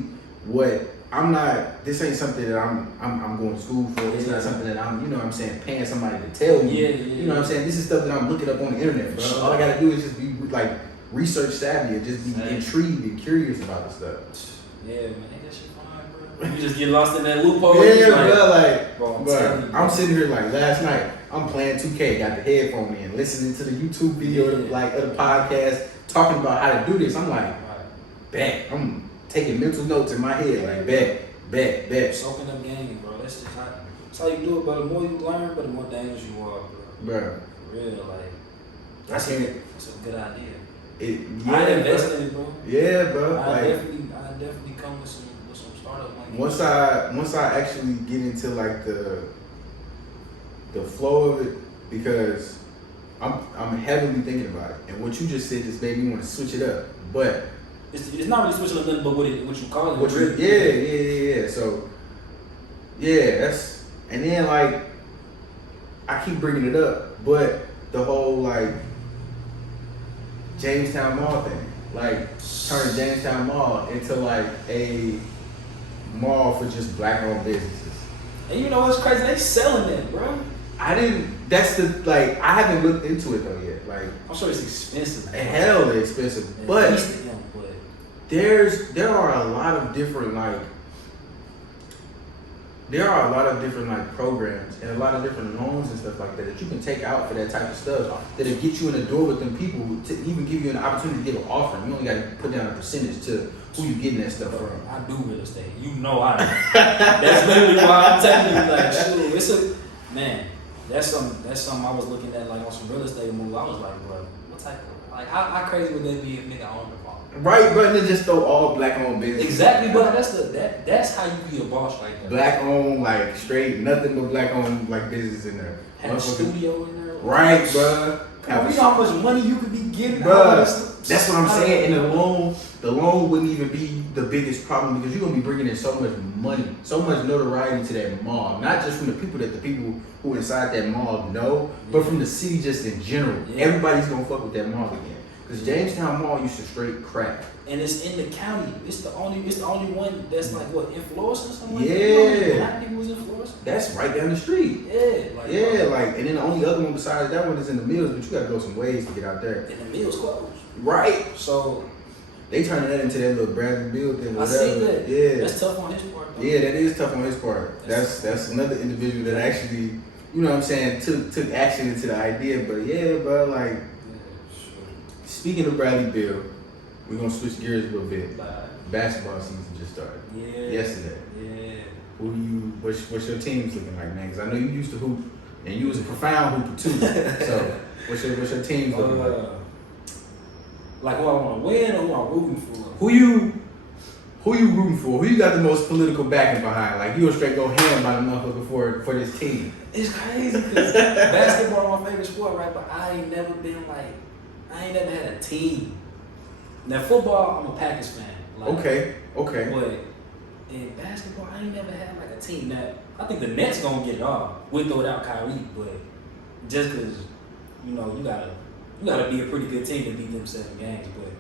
what. I'm not. This ain't something that I'm going to school for. It's not something that I'm. You know what I'm saying? Paying somebody to tell me. You know what I'm saying? This is stuff that I'm looking up on the internet, bro. All I gotta do is just be like research savvy and just be intrigued and curious about this stuff. Yeah, man, ain't that shit fine, bro? You just get lost in that loophole. Bro, I'm sitting here like last night. I'm playing 2K, got the headphone in, listening to the YouTube video of the podcast, talking about how to do this. I'm like, bet. I'm taking mental notes in my head, like bet. Soaking up game, bro. That's how you do it. But the more you learn, but the more dangerous you are, bro. Bro. For real, like. I seen it. It's a good idea. I invested in it, bro. Yeah, bro. I definitely come with some startup money. Once I actually get into like the flow of it, because I'm heavily thinking about it, and what you just said just made me want to switch it up, but. It's not really switching up nothing but what you call it. Yeah. So, that's, and then like, I keep bringing it up, but the whole like Jamestown Mall thing, like turning Jamestown Mall into like a mall for just black-owned businesses. And you know what's crazy? They selling that, bro. I haven't looked into it though yet. Like, I'm sure it's expensive. Hell, it's expensive, but. There are a lot of different programs and a lot of different loans and stuff like that you can take out for that type of stuff that'll get you in the door with them people to even give you an opportunity to give an offer. You only got to put down a percentage to who you getting that stuff from. I do real estate. You know I do. That's literally why I'm telling you, like, shoot, that's something I was looking at like on some real estate moves. I was like, bro, what type of, like, how crazy would that be if nigga owned the farm? Right, but then just throw all black-owned business. Exactly, but that's how you be a boss right there. Black-owned, like straight, nothing but black-owned like business in there. Have a studio in there. Right, bro. You know how much money you could be getting. Bro, that's what I'm saying. And the loan wouldn't even be the biggest problem because you're gonna be bringing in so much money, so much notoriety to that mall. Not just from the people who inside that mall know, but from the city just in general. Yeah. Everybody's gonna fuck with that mall again. Because Jamestown Mall used to straight crack. And it's in the county. It's the only one that's like what, in Florissant or something? Yeah. Black people was in Florissant. That's right down the street. Yeah. And then the only other one besides that one is in the Mills, but you gotta go some ways to get out there. And the Mills closed. Right. So they turning that into that little Bradley Bill thing. I see that. Yeah. That's tough on his part though. Yeah, that is tough on his part. That's another individual that actually, you know what I'm saying, took action into the idea. But yeah, bro, like, speaking of Bradley Bill, we're gonna switch gears a little bit. Basketball season just started. Yesterday. Yeah. What's your teams looking like, man? Because I know you used to hoop, and you was a profound hooper too. So what's your teams looking like? Like who I want to win or who I'm rooting for? Who you rooting for? Who you got the most political backing behind? Like you a straight go ham by the motherfucker for this team. It's crazy because basketball my favorite sport, right? But I ain't never had a team. Now football, I'm a Packers fan. Like, okay. But in basketball, I ain't never had like a team. Now I think the Nets gonna get it off with or without Kyrie, but just because you gotta be a pretty good team to beat them 7 games. But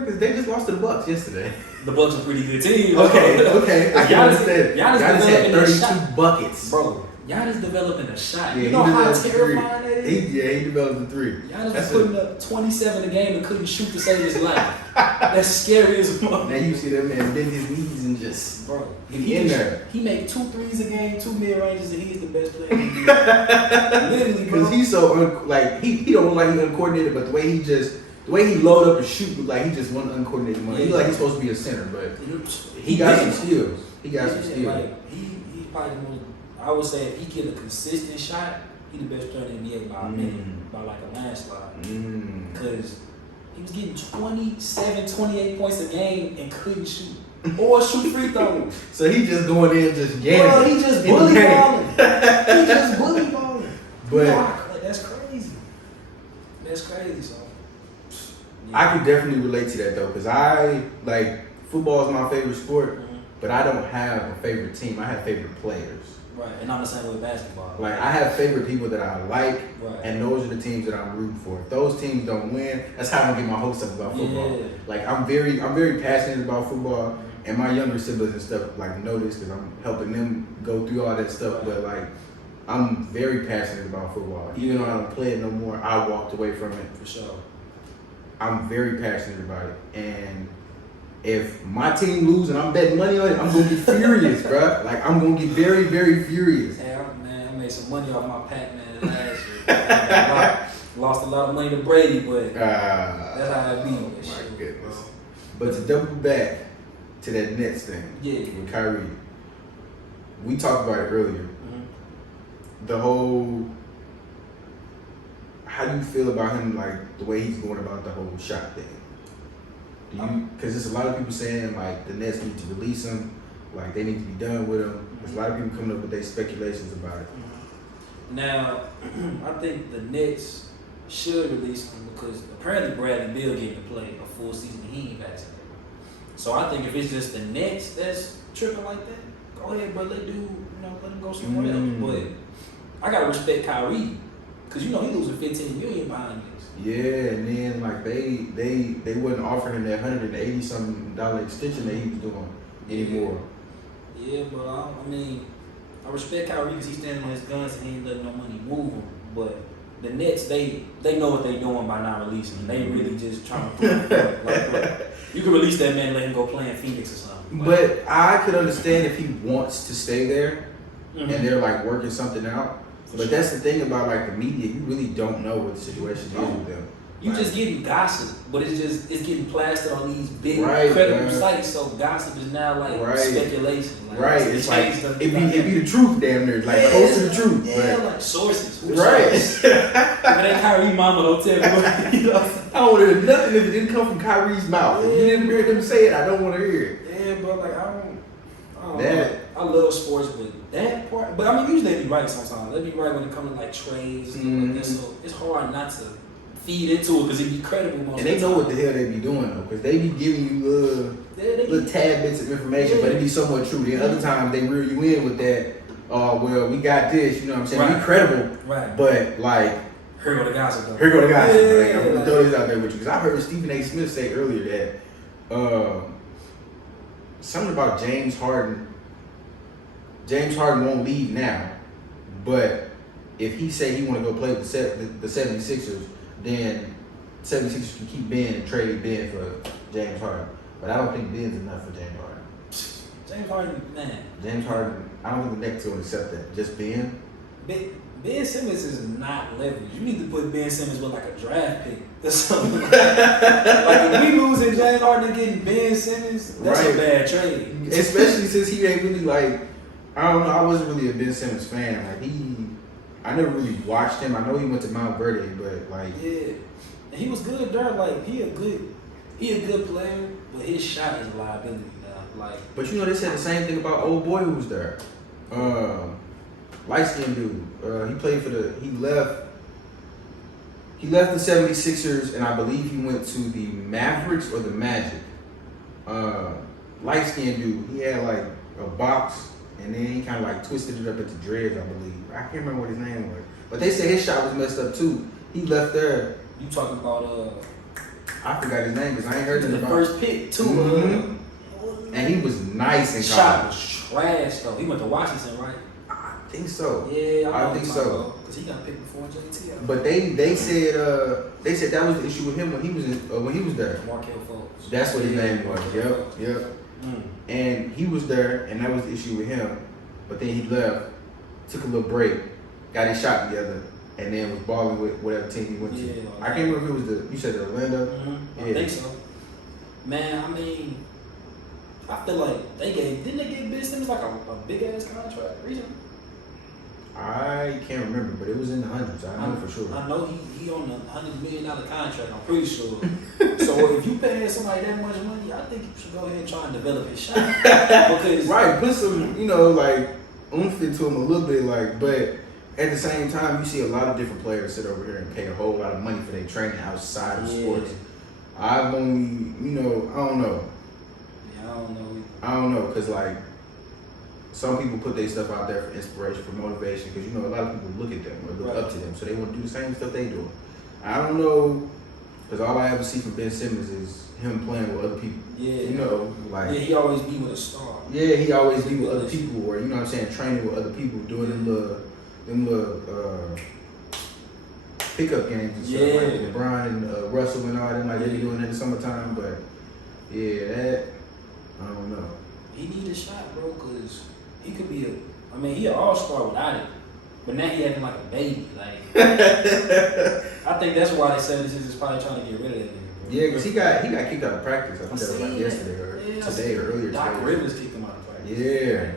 because they just lost to the Bucks yesterday. The Bucks are a pretty good team. Okay. I can understand. Giannis had 32 buckets. Bro, Giannis developing a shot. Yeah, you know he how developed terrifying that is? He developed a 3. Giannis was putting up 27 a game and couldn't shoot to save his life. That's scary as fuck. Now you see that man bend his knees and just bro. he in there. He make 2 threes a game, 2 mid ranges, and he's the best player in the league. Literally, bro. Because he's so he don't look like he's uncoordinated, but the way he load up and shoot look like he just one uncoordinated money. Yeah. He like he's supposed to be a center, but he got some skills. He got some skills. Like he's probably the most. I would say if he get a consistent shot, he the best player in the NBA by a minute, by like a landslide. Because he was getting 27, 28 points a game and couldn't shoot. Or shoot free throws. So he just going in just yamming. Bro, he just bully balling. He just bully balling. But like, that's crazy. That's crazy, so. Yeah. I could definitely relate to that though, because I like football is my favorite sport, but I don't have a favorite team. I have favorite players. Right, and I'm the same with basketball. Like I have favorite people that I like, right. And those are the teams that I'm rooting for. If those teams don't win, that's how I don't get my hopes up about football. Yeah. Like I'm very passionate about football, and my younger siblings and stuff like know this because I'm helping them go through all that stuff. Right. But like I'm very passionate about football. Even though I don't play it no more, I walked away from it. For sure. I'm very passionate about it, and if my team lose and I'm betting money on it, I'm gonna get furious, bro. Like I'm gonna get very, very furious. Hey, man, I made some money off my Pac-Man last year. Lost a lot of money to Brady, but that's how I be. Oh my goodness. But to double back to that Nets thing, with Kyrie, we talked about it earlier. The whole, how do you feel about him, like the way he's going about the whole shot thing? Because there's a lot of people saying like the Nets need to release him, like they need to be done with him. There's a lot of people coming up with their speculations about it. Now, I think the Nets should release him because apparently Bradley Beal getting to play a full season. He ain't vaccinated. So I think if it's just the Nets that's tripping like that, go ahead, bro. Let him go somewhere else. But I gotta respect Kyrie because he losing $15 million behind this. Yeah, and then like they wasn't offering him that $180 something extension that he was doing anymore. Yeah, but I respect Kyrie because he's standing on his guns and he ain't letting no money move him. But the Nets, they know what they doing by not releasing him. They really just trying to put him like, you can release that man and let him go play in Phoenix or something. But I could understand if he wants to stay there and they're like working something out. But that's the thing about like the media, you really don't know what the situation is with them. You just getting gossip, but it's getting plastered on these big credible credible sites. So gossip is now like speculation. Like, it's like it be the truth, damn near, like close to the truth. Yeah, but, like sources. Right. If it ain't Kyrie mama, don't tell me. I don't want to hear nothing if it didn't come from Kyrie's mouth. If you didn't hear them say it, I don't want to hear it. Yeah, bro. Like I don't know. I love sports, but that part. But usually they be right sometimes. They be right when it comes to like trades and stuff like that. So it's hard not to feed into it because it be credible. And they know what the hell they be doing though, because they be giving you little tad bits of information, but it be somewhat true. Then other times they reel you in with that. Well, we got this. You know what I'm saying? Right. Be credible, right? But like, here go the gossip. Here go the gossip. Yeah, I'm gonna throw this out there with you because I heard Stephen A. Smith say earlier that something about James Harden. James Harden won't leave now, but if he say he want to go play with the 76ers, then 76ers can keep Ben and trade Ben for James Harden. But I don't think Ben's enough for James Harden. James Harden, man. James Harden, I don't think the Nets will accept that. Just Ben. Ben Simmons is not leverage. You need to put Ben Simmons with like a draft pick or something. Like if we losing James Harden and getting Ben Simmons, that's a bad trade. Especially since he ain't really like, I don't know, I wasn't really a Ben Simmons fan. Like I never really watched him. I know he went to Mount Verde, but like and he was good there. Like he a good player, but his shot is a liability now. Like, but they said the same thing about old boy who was there. Light skinned dude. He played for he left the 76ers and I believe he went to the Mavericks or the Magic. Light skinned dude. He had like a box. And then he kind of like twisted it up into dreads, I believe. I can't remember what his name was. But they said his shot was messed up too. He left there. You talking about I forgot his name because I ain't heard him the about first pick too. And he was nice in college. Shot was trash though. He went to Washington, right? think so. Yeah, I think so. Because he got picked before JT. But they said that was the issue with him when he was there. Markel Fultz. That's what his name was. Yep. And he was there, and that was the issue with him. But then he left, took a little break, got his shot together, and then was balling with whatever team he went to. Yeah, I can't remember if it was you said the Orlando. Mm-hmm. I think so. Man, I mean, I feel like didn't they give Ben Simmons like a big ass contract recently? I can't remember, but it was in the hundreds. I know for sure. I know he on a $100 million contract. I'm pretty sure. So if you paying somebody that much money, I think you should go ahead and try and develop his shot. Because right, put some like oomph into him a little bit, but at the same time, you see a lot of different players sit over here and pay a whole lot of money for their training outside of sports. I've only, I don't know. Yeah, I don't know, because some people put their stuff out there for inspiration, for motivation, because a lot of people look at them or look up to them, so they want to do the same stuff they do. I don't know, because all I ever see from Ben Simmons is him playing with other people. Yeah. He always be with a star. Yeah, he always be with other people, or training with other people, doing them little pickup games and stuff like LeBron and Russell and all them, they be doing it in the summertime. But that I don't know. He need a shot, bro, because he could be he an all-star without it. But now he acting like a baby. I think that's why they said this is probably trying to get rid of him. Yeah, because he got kicked out of practice. I think that was yesterday or today or earlier. Doc Rivers kicked him out of practice. Yeah.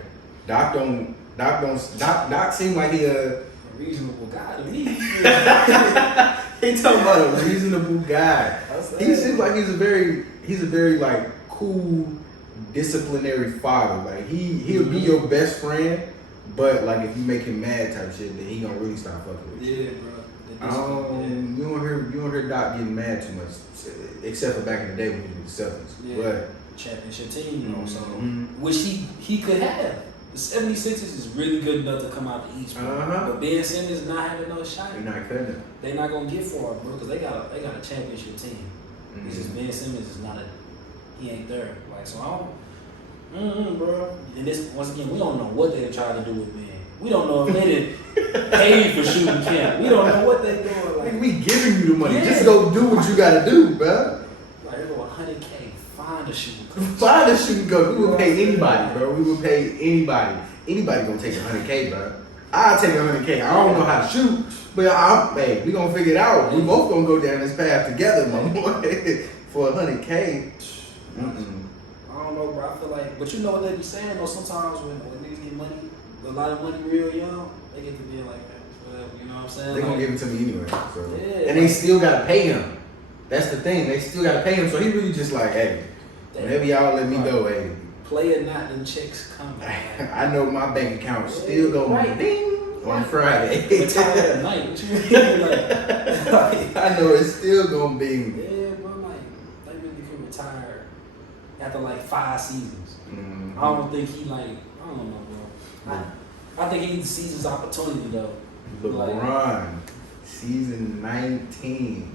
Doc seemed like he a reasonable guy to me. He talking about a reasonable guy. He seems like he's a very cool, disciplinary father. He'll be your best friend, but if you make him mad type shit, then he gonna really stop fucking with you. Yeah, bro. You don't hear Doc getting mad too much, except for back in the day when he was with the Celtics. Yeah. But championship team, so which he could have. The 76ers is really good enough to come out the East, bro. But Ben Simmons not having no shot. They're not cutting it. They're not gonna get far, bro, because they got a championship team. It's just Ben Simmons is not he ain't there. So I don't, bro. And this once again, we don't know what they're trying to do with Ben. We don't know if they didn't pay for shooting camp. We don't know what they doing. We giving you the money. Just go do what you gotta do, bro. They go $100K. Find a shooting coach. Find a shooting coach. We would pay anybody, bro. We would pay anybody. Anybody gonna take $100K, bro. I'll take $100K. I don't know how to shoot, but we gonna figure it out. We both gonna go down this path together, my boy. For $100K. I don't know, bro. I feel but you know what they be saying though. Sometimes when niggas get money, a lot of money real young, they get to be like that. Whatever, you know what I'm saying? They gonna give it to me anyway. So. Yeah. And they still gotta pay him. That's the thing. They still gotta pay him. So he really just hey, whenever y'all let me go, hey. Play or not, them checks coming. I know my bank account still gonna ding on Friday. Retire at night. What you mean? I know it's still gonna be. Yeah, bro. They really could retire after 5 seasons. I don't think he I don't know, bro. I think he needs to seize his opportunity though. LeBron, season 19.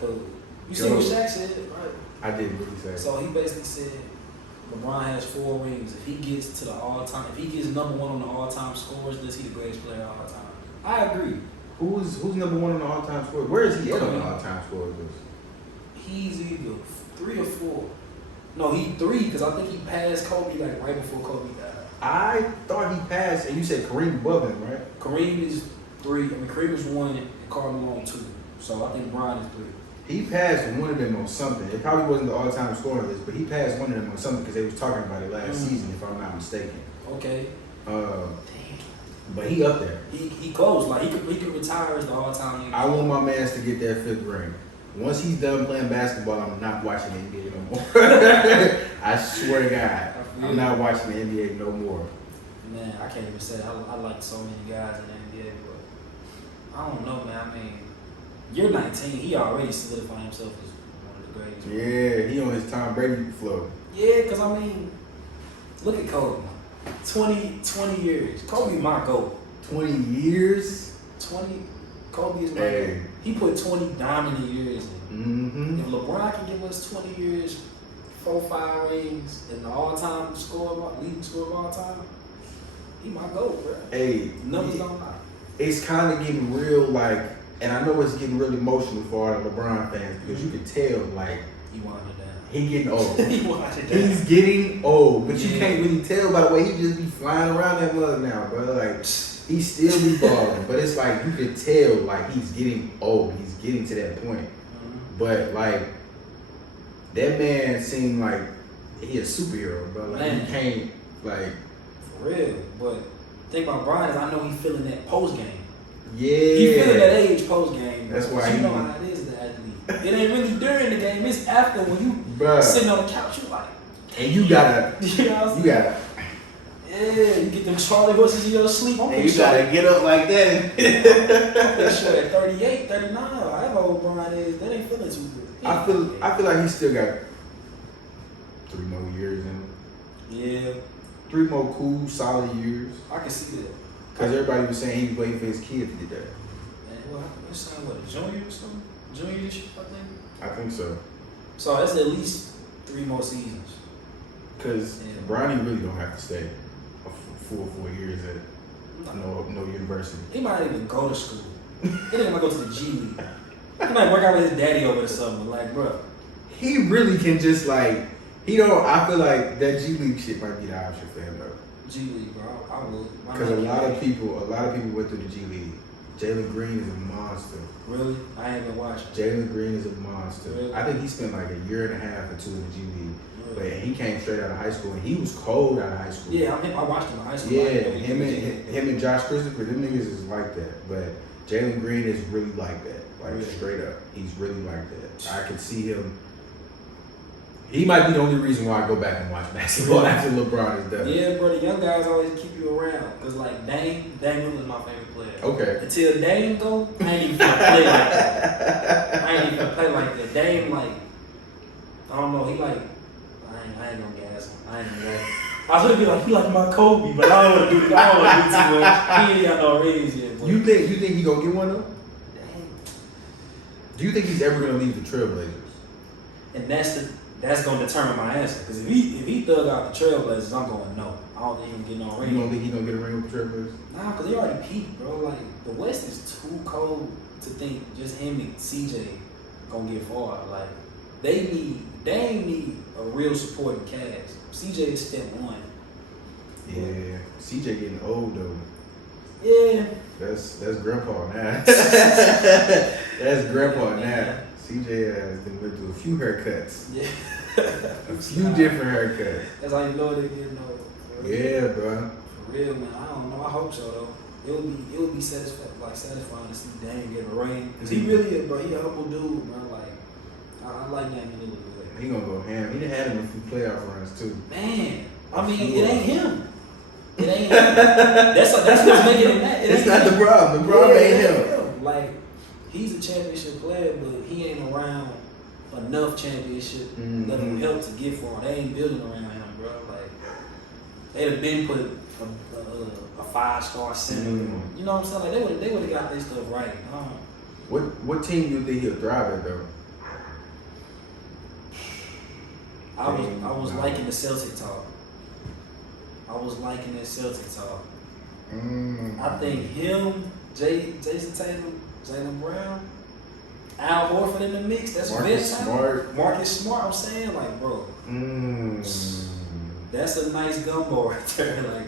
You see what Shaq said, right? I did what he said. So he basically said LeBron has 4 rings. If he gets to the all-time, if he gets number 1 on the all-time scores list, he's the greatest player of all time. I agree. Who's number 1 on the all-time scores? Where is he at on the all-time scores list? He's either 3 or 4. No, he 3 because I think he passed Kobe right before Kobe died. I thought he passed, and you said Kareem above him, right? Kareem is 3. Kareem is 1 and Karl Malone 2. So I think Bron is 3. He passed one of them on something. It probably wasn't the all-time scoring list, but he passed one of them on something because they was talking about it last season, if I'm not mistaken. Okay. Damn. But he up there. He close. He could retire as the all-time. I want my mans to get that 5th ring. Once he's done playing basketball, I'm not watching the NBA no more. I swear to God, I'm not watching the NBA no more. Man, I can't even say I like so many guys in the NBA, but I don't know, man. You're 19. He already solidified himself as one of the greatest. Yeah, he on his Tom Brady flow. Yeah, because look at Kobe. 20 years. Kobe my GOAT. 20 years? Kobe is my GOAT. He put 20 dominant years in. If LeBron can give us 20 years, 4-5 rings, and the all-time leading scorer of all time, he my GOAT, bro. Hey, Numbers don't lie. It's kind of getting real, like, and I know it's getting really emotional for all the LeBron fans because you can tell, like, He wanted it down. he getting old. He wanted it down. He's getting old, but you can't really tell by the way he just be flying around that mug now, bro. Like, he still be balling, but it's like you can tell, like, he's getting old. He's getting to that point. Mm-hmm. But like, that man seemed like he a superhero, bro. Like, Man. he can't, like, For real. But the thing about Brian is I know he's feeling that post game. yeah. He feeling that age post game. That's why you he- know how it is, the athlete. It ain't really during the game. It's after when you Bruh. sitting on the couch. You like, And you gotta, you know what I'm you saying? gotta, Yeah, you get them Charlie horses in your sleep. I'm and you gotta get up like that. pretty sure at 38, 39, however old Brian is, that ain't feeling too good. I feel like he still got 3 more years in him. Yeah, 3 more cool, solid years. I can see that. Cause everybody was saying he was waiting for his kid to get that. And well, his son, what, a junior or something? Junior this year, I think. I think so. So that's at least 3 more seasons. Cause Yeah. Bronny really don't have to stay a full 4 years at no university. He might not even go to school. He nigga might go to the G League. He might work out with his daddy over the summer. Like, bro, He really can just like he don't. I feel like that G League shit might be the option for him though. G League, bro. I would. Why Because not? a lot of people went through the G League. Jalen Green is a monster. Really? I ain't been watching. Jalen Green is a monster. Really? I think he spent like a year and a half or 2 in the G League. Really? But he came straight out of high school and he was cold out of high school. Yeah, I watched him in high school. Yeah, I didn't know he him was and in it. him and Josh Christopher, them niggas is like that. But Jalen Green is really like that. Like Really? straight up. He's really like that. I could see him. He might be the only reason why I go back and watch basketball after LeBron is done. Yeah, bro, the young guys always keep you around. Because, like, Dame Lillard's my favorite player. Okay. Until Dame go, I ain't even gonna play like that. I ain't even gonna play like that. Dame, like, I don't know, he like, I ain't gonna gas him. I ain't gonna gas him. I was gonna be like, he like my Kobe, but I don't wanna do too much. He ain't got no rings yet, boy. You think he gonna get one though? Dang. Do you think he's ever gonna leave the Trailblazers? And that's gonna determine my answer. Because if he thug out the Trailblazers, I'm going no. I don't think he can get no ring. You don't think he gonna get a ring with the Trailblazers? Nah, because they already peaked, bro. Like, the West is too cold to think just him and CJ gonna get far. Like, they need a real supporting cast. CJ is step 1. Yeah. CJ getting old though. Yeah. That's grandpa now. That's grandpa now. CJ has been went through a few haircuts. Yeah. A few different haircuts. That's how you know they're getting old. For real. Yeah, bro. For real, man. I don't know. I hope so, though. It would be satisfying to see Dame get a ring. Because he really is, bro. He a humble dude, bro. Like, I like Dame Lillard. He gonna go ham. He done had him a few playoff runs too. Man, I mean, it ain't him. It ain't him. That's what's making him that. It's not the problem. The problem ain't him. Like, he's a championship player, but he ain't around enough championship that will help to get for him. They ain't building around him, bro. Like, they'd have been put a 5-star center. You know what I'm saying? Like, they would have got their stuff right. What team do you think he'll thrive at though? I was liking the Celtic talk. I was liking that Celtic talk. I think him, Jason Tatum, Jaylen Brown, Al Horford in the mix. That's Marcus Smart. Marcus Smart. I'm saying, like, bro, that's a nice gumbo right there. Like,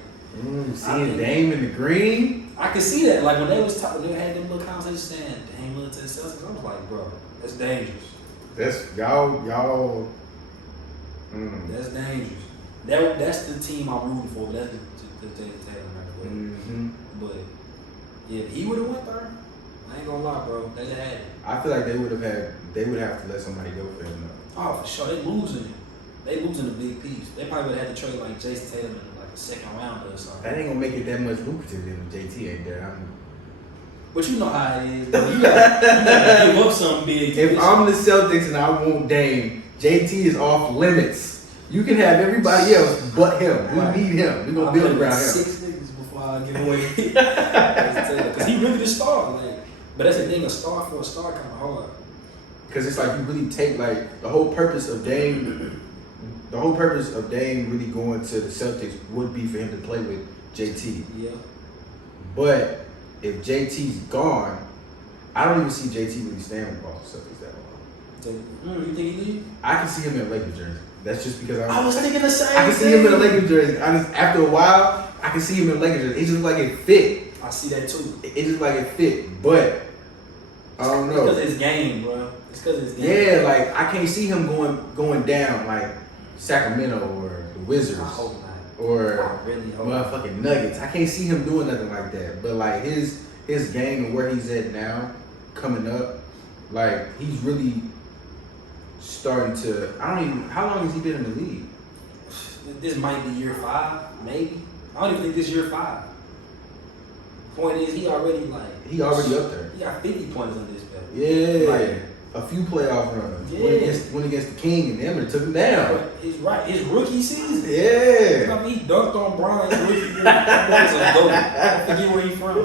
seeing Dame in the green. I could see that. Like, when they was talking, they had them little conversations saying Dame Lillard to the Celtics. I was like, bro, that's dangerous. That's y'all. That's dangerous. That's the team I'm rooting for. That's the Jason Tatum right. But yeah, he would have went there. I ain't gonna lie, bro. They had it. I feel like they would have to let somebody go for him though. Oh, for sure. They losing a big piece. They probably would have had to trade like Jason Tatum in like a second round or something. That ain't gonna make it that much lucrative if JT ain't there. But you know how it is, bro. You gotta give up something big. If I'm the Celtics and I want Dame, JT is off limits. You can have everybody else but him. We need him. We're gonna build around him. 6 niggas before I give away. Because he really the star. Like, but that's the thing, a star for a star kind of hard. Because it's like you really take like the whole purpose of Dame really going to the Celtics would be for him to play with JT. Yeah. But if JT's gone, I don't even see JT really staying with Boston Celtics that long. You think he leave? I can see him in a Lakers jersey. That's just because I was thinking the same thing. I can see him in a Lakers jersey. After a while, I can see him in a Lakers jersey. It just like it fit. I see that too. It just like it fit. But I don't know. It's because of his game, bro. It's because of his game. Yeah, like I can't see him going down like Sacramento or the Wizards. I hope not. Or I really hope motherfucking Nuggets. I can't see him doing nothing like that. But like his game and where he's at now, coming up, like he's really starting to. I don't even. How long has he been in the league? This might be year 5, maybe. I don't even think this is year 5. Point is, he already up there. He got 50 points on this belt. Yeah, like, a few playoff runs. Yeah. Went against the King and them and took him down. He's right. His rookie season. Yeah. I mean, he dunked on Brian his rookie year. That was a goat. I forget where he's from.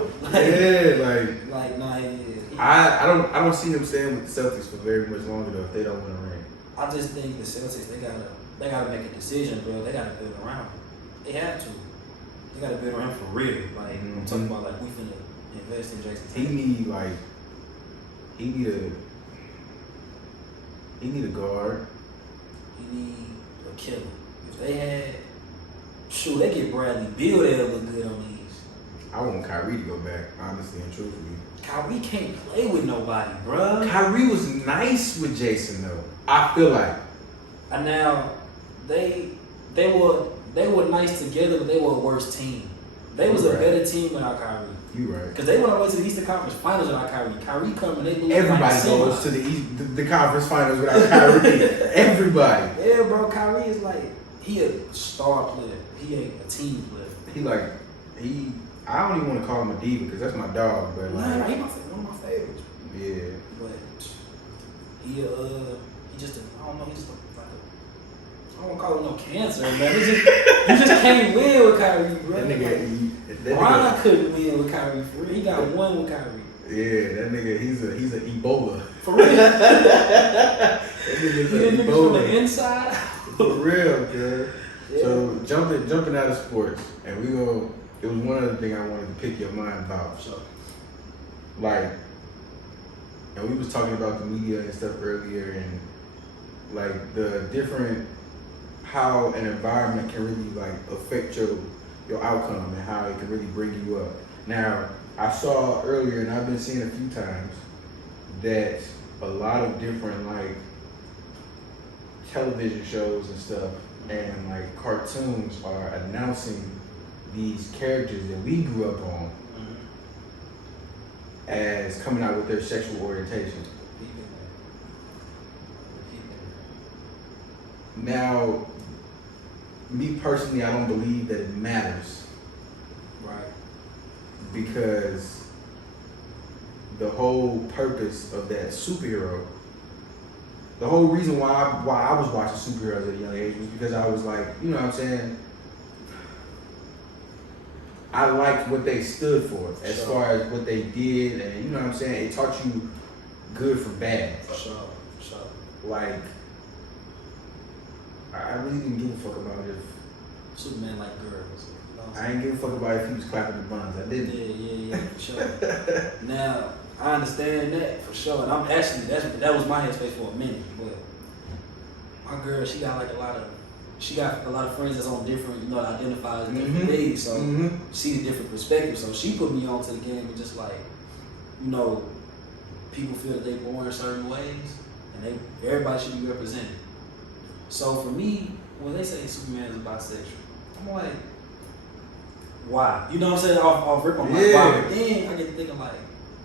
I don't see him staying with the Celtics for very much longer though if they don't win a ring. I just think the Celtics they gotta make a decision, bro. They gotta build around him. They have to. They gotta build around him for real. Like I'm talking about, like we finna invest in Jason Tatum. He need a guard. He need a killer. If they had, they get Bradley Beal, they'll look good on these. I want Kyrie to go back, honestly and truthfully. Kyrie can't play with nobody, bruh. Kyrie was nice with Jason though. I feel like. And now they were nice together, but they were a worse team. They was a better team without Kyrie. You right. Because they went all the way to the Eastern Conference Finals without Kyrie. Kyrie coming, they lose. Everybody goes to the conference finals without Kyrie. Everybody. Yeah, bro. Kyrie is like, he a star player. He ain't a team player. I don't even want to call him a diva because that's my dog, but he one of my favorites. Yeah. But he just I don't know. He's like I don't want to call him no cancer, man. You just can't win with Kyrie, bro. Brian couldn't win with Kyrie for real. He got one with Kyrie. Yeah, that nigga, he's an Ebola. For real. That nigga's an Ebola. From the inside. For real, man. Yeah. So jumping out of sports, and it was one other thing I wanted to pick your mind about. So, like, and we was talking about the media and stuff earlier, and like the different, how an environment can really like affect your outcome and how it can really bring you up. Now, I saw earlier, and I've been seeing a few times, that a lot of different like television shows and stuff and like cartoons are announcing these characters that we grew up on as coming out with their sexual orientation. Now, me personally, I don't believe that it matters. right. Because the whole purpose of that superhero, the whole reason why I was watching superheroes at a young age was because I was like, you know what I'm saying? I liked what they stood for as far as what they did, and you know what I'm saying? It taught you good from bad. For sure. Like, I really didn't give a fuck about if Superman like girls. I ain't give a fuck about if he was clapping the buns. I didn't. Yeah, for sure. Now, I understand that for sure, and I'm actually that was my headspace for a minute. But my girl, she got a lot of friends that's on different, identify as different things. So see a different perspective. So she put me onto the game and just like, people feel that they born certain ways, and everybody should be represented. So for me, when they say Superman is bisexual, I'm like, why? You know what I'm saying? Off rip, I'm like, why? But then I get thinking like,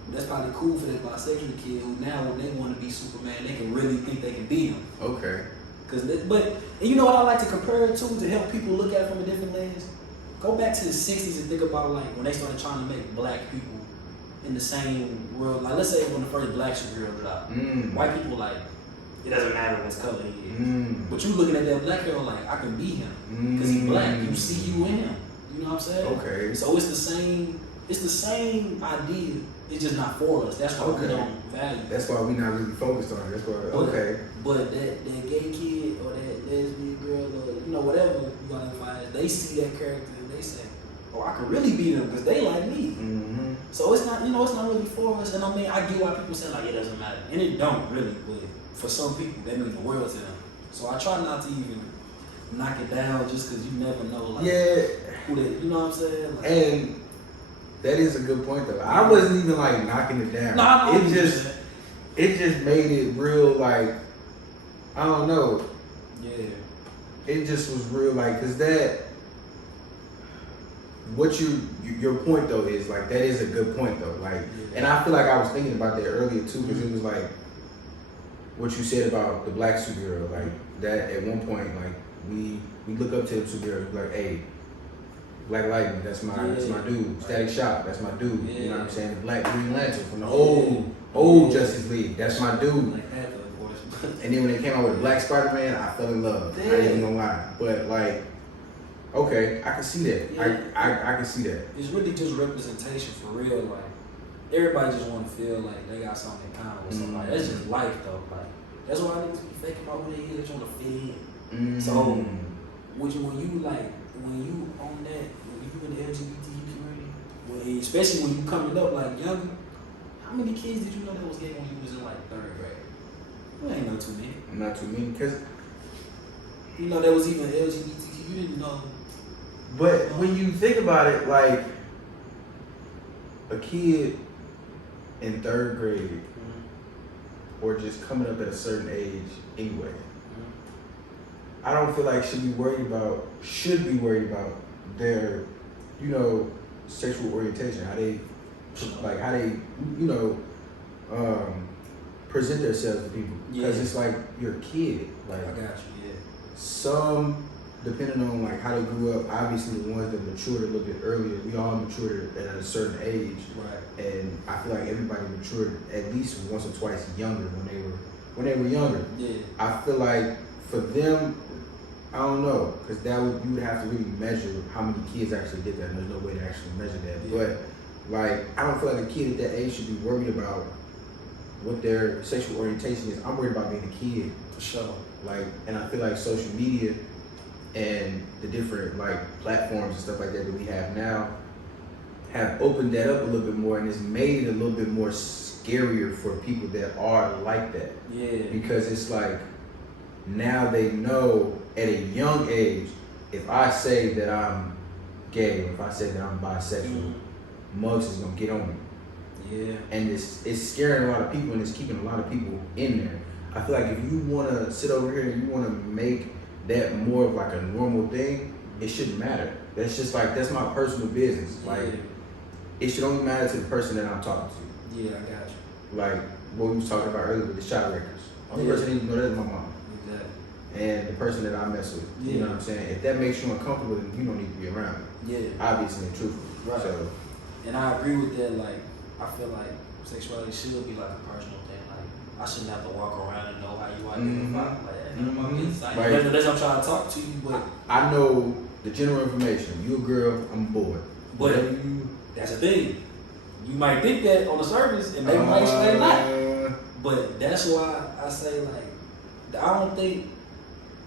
that's probably cool for that bisexual kid who now when they want to be Superman, they can really think they can be him. Okay. But you know what I like to compare it to help people look at it from a different lens? Go back to the 60s and think about like when they started trying to make black people in the same world. Like let's say when the first black superhero was out, white people like, it doesn't matter what color he is. But you looking at that black hero like, I can be him because he's black. You see you in him. You know what I'm saying? Okay. So it's the same idea. It's just not for us. That's why we don't value it. That's why we're not really focused on it. That's why. But that gay kid or that lesbian girl or whatever you identify as, they see that character and they say, oh, I could really beat them because they like me. Mm-hmm. So it's not, it's not really for us. And I mean, I get why people say like, it doesn't matter. And it don't really, but for some people, that means the world to them. So I try not to even knock it down just because you never know, like, who they, you know what I'm saying? Like, and that is a good point, though. I wasn't even, like, knocking it down. No, it just made it real, like, I don't know. Yeah. It just was real, like, because your point, though, is, like, that is a good point, though. Like, and I feel like I was thinking about that earlier, too, because it was, like, what you said about the black superhero, like, that at one point, like, we look up to the superheroes, like, hey, Black Lightning, that's my dude. Static Shock, that's my dude. Yeah. You know what I'm saying? The Black Green Lantern from the old Justice League, that's my dude. Like that, of course. And then when they came out with Black Spider-Man, I fell in love. I ain't even gonna lie. But like, okay, I can see that. Yeah. I can see that. It's really just representation for real. Like, everybody just want to feel like they got something in common with somebody. That's just life, though. Like, that's why niggas be thinking about who they is. They trying to fit in. So, when you on that, when you in the LGBTQ community, especially when you coming up like younger, how many kids did you know that was gay when you was in like 3rd grade? You ain't know too many. Not too many, because there was even LGBTQ. You didn't know. But when you think about it, like a kid in 3rd grade, or just coming up at a certain age anyway, I don't feel like should be worried about their, sexual orientation, how they present themselves to people. Because it's like you're a kid. Like, I got you, yeah. Some, depending on like how they grew up, obviously the ones that matured a little bit earlier, we all matured at a certain age. Right. And I feel like everybody matured at least once or twice younger when they were younger. Yeah. I feel like for them, I don't know, because you would have to really measure how many kids actually get that, and there's no way to actually measure that. Yeah. But like, I don't feel like a kid at that age should be worried about what their sexual orientation is. I'm worried about being a kid. For sure. Like, and I feel like social media and the different like platforms and stuff like that we have now have opened that up a little bit more, and it's made it a little bit more scarier for people that are like that. Yeah. Because it's like, now they know at a young age, if I say that I'm gay, or if I say that I'm bisexual, Muggs is gonna get on me. Yeah. And it's scaring a lot of people, and it's keeping a lot of people in there. I feel like if you wanna sit over here and you wanna make that more of like a normal thing, it shouldn't matter. That's just like, that's my personal business. Like, it should only matter to the person that I'm talking to. Yeah, I got you. Like what we was talking about earlier with the child records. Only person that needs to know that is my mom. And the person that I mess with. You know what I'm saying? If that makes you uncomfortable, then you don't need to be around me. Yeah. Obviously and truthfully. Right. So, and I agree with that. Like, I feel like sexuality should be like a personal thing. Like, I shouldn't have to walk around and know how you identify. Like, none of my business. Like, unless I'm trying to talk to you, but I know the general information. You a girl, I'm a boy. But that's the thing. You might think that on the surface, and they might say not. But that's why I say, like,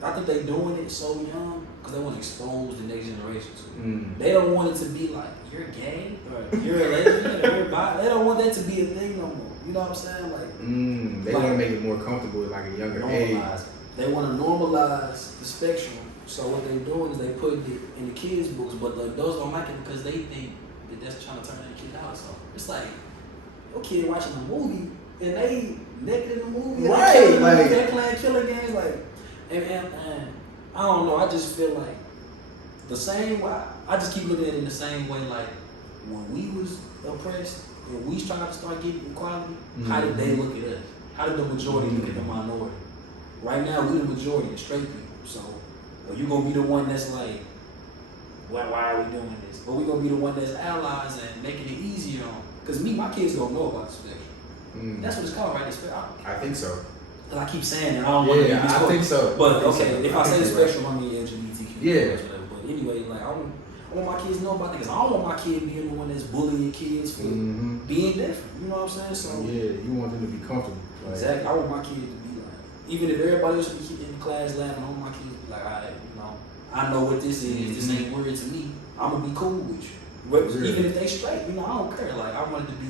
I think they doing it so young because they want to expose the next generation to it. They don't want it to be like, you're gay, or you're a lesbian, or you're bi. They don't want that to be a thing no more. You know what I'm saying? Like, they want to make it more comfortable at like a younger age. They want to normalize the spectrum. So what they're doing is they put it in the kids' books, but the adults don't like it because they think that that's trying to turn their kid out. So it's like, your kid watching a movie and they naked in the movie, right? Like, they playing killer games, like. And I don't know, I just feel like the same way, I just keep looking at it in the same way, like when we was oppressed and we tried to start getting equality, how did they look at us? How did the majority look at the minority? Right now, we the majority, the straight people. So, are you gonna be the one that's like, why are we doing this? Or we gonna be the one that's allies and making it easier on? Because my kids don't know about the spectrum. That's what it's called, right? I think so. I keep saying that I don't want to be I think so. But okay, if I say the spectrum, I mean LGBTQ. Yeah. But anyway, like I want my kids to know about that because I don't want my kid being the one that's bullying kids for being different. You know what I'm saying? So you want them to be comfortable. Like, exactly. I want my kid to be like, even if everybody else be in the class laughing, I want my kids to be like, all right, I know what this is. This ain't weird to me. I'm gonna be cool with you, even if they straight. You know, I don't care. Like I want it to be.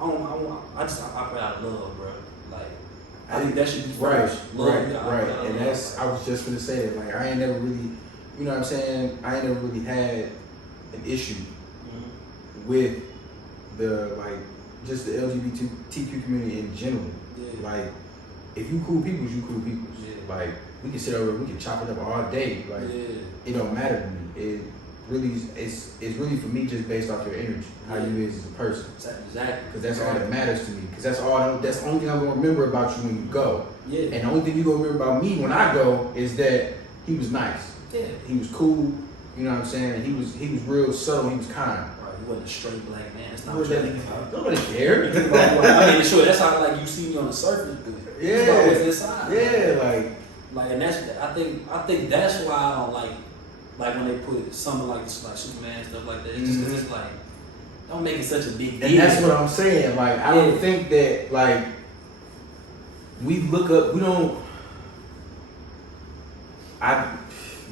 I just operate out of love, bro. Like I think that should be first. Right. And that's I was just gonna say that. Like I ain't never really, you know what I'm saying? I ain't never really had an issue with the just the LGBTQ community in general. Yeah. Like if you cool people, you cool people. Yeah. Like we can sit over, we can chop it up all day. Like it don't matter to me. It really it's really for me just based off your energy, how you is as a person. Exactly. Because that's all that matters to me. Because that's the only thing I'm gonna remember about you when you go. Yeah. And the only thing you gonna remember about me when I go is that he was nice. Yeah. He was cool. You know what I'm saying? And he was real subtle. He was kind. Right. He wasn't a straight black man. That's not what you're thinking about. Nobody cared. I mean, sure. That's how like you see me on the surface. Yeah. What's inside. Yeah. Like, and that's I think that's why I don't like when they put something like this, like Superman and stuff like that. It's just 'cause it's like don't make it such a big deal. And that's what I'm saying. Like I don't think that like we look up. We don't.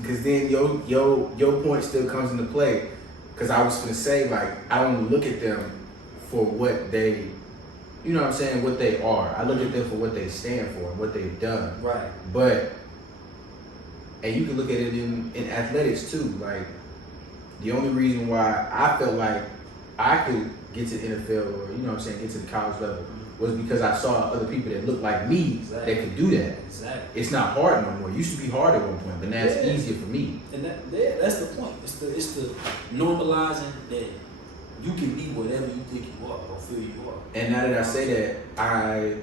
Because then your point still comes into play. Because I was gonna say like I don't look at them for what they, you know what I'm saying, what they are. I look at them for what they stand for and what they've done. Right. But and you can look at it in athletics too. Like the only reason why I felt like I could get to the NFL or you know what I'm saying, get to the college level was because I saw other people that looked like me that could do that. Exactly. It's not hard no more. It used to be hard at one point, but now it's easier for me. And that's the point. It's the normalizing that you can be whatever you think you are or feel you are. And now that I say that,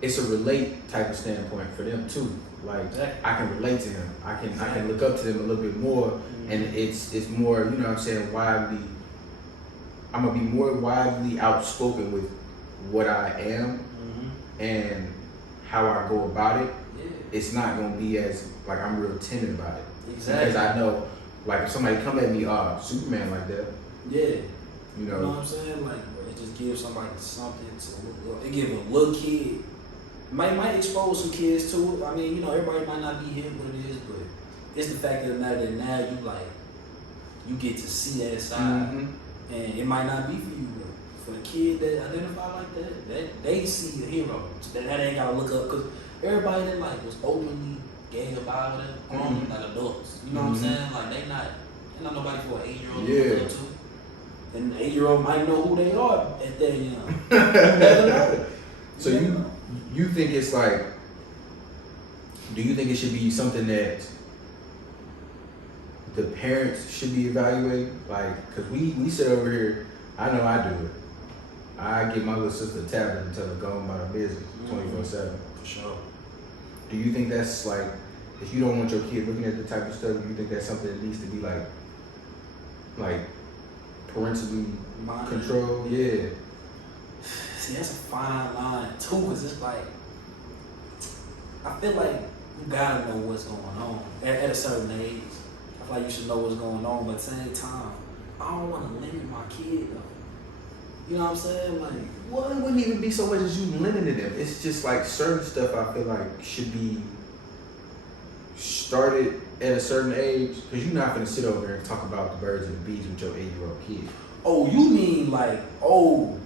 it's a relate type of standpoint for them too. Like I can relate to him. I can look up to them a little bit more, and it's more, you know what I'm saying, I'm gonna be more widely outspoken with what I am and how I go about it. Yeah. It's not gonna be as like I'm real timid about it. Exactly. Because I know, like if somebody come at me, Superman like that. Yeah. You know what I'm saying? Like it just gives somebody something to it give a little kid. Might expose some kids to it. I mean, you know, everybody might not be hip what it is, but it's the fact of the matter that now you get to see that side, and it might not be for you, but for the kid that identify like that they see a hero. That ain't gotta look up because everybody that like was openly gay about it, grown like adults. You know what I'm saying? Like they not nobody for an 8-year-old to look up to. And the 8-year-old might know who they are at that young. You never know. So you think it's like, do you think it should be something that the parents should be evaluating? Like, because we sit over here, I know I do it. I give my little sister a tablet and tell her go about her business 24/7. For sure. Do you think that's like, if you don't want your kid looking at the type of stuff, do you think that's something that needs to be like parentally controlled? Yeah. See, that's a fine line too, because it's like, I feel like you gotta know what's going on at a certain age. I feel like you should know what's going on, but at the same time, I don't want to limit my kid though. You know what I'm saying? Like, well, it wouldn't even be so much as you limited them. It's just like certain stuff I feel like should be started at a certain age, because you're not gonna sit over there and talk about the birds and the bees with your 8-year-old kid. Oh, you mean like, oh.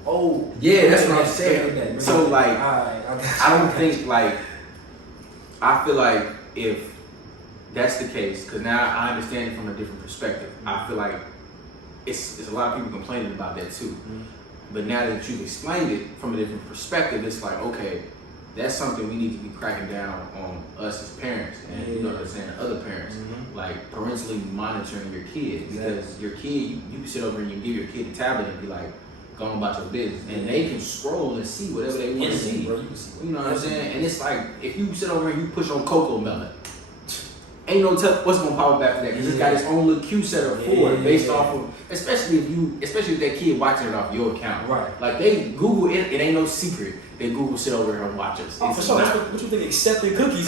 Yeah, that's what I'm saying. So like, I don't think like, I feel like if that's the case, because now I understand it from a different perspective. I feel like it's a lot of people complaining about that too. But now that you've explained it from a different perspective, it's like, okay, that's something we need to be cracking down on us as parents and you know what I'm saying, other parents, like parentally monitoring your kid, because your kid, you can sit over and you give your kid a tablet and be like, go on about your business, and they can scroll and see whatever they want to see. You know what I'm saying? And it's like, if you sit over and you push on Cocoa Melon, ain't no tell what's gonna pop up after that, because it's got its own little cue setup for it, based off of, especially if that kid watching it off your account. Right. Like they Google it, it ain't no secret that Google sit over here and watch us. Oh, for sure. What you think accepting cookies is?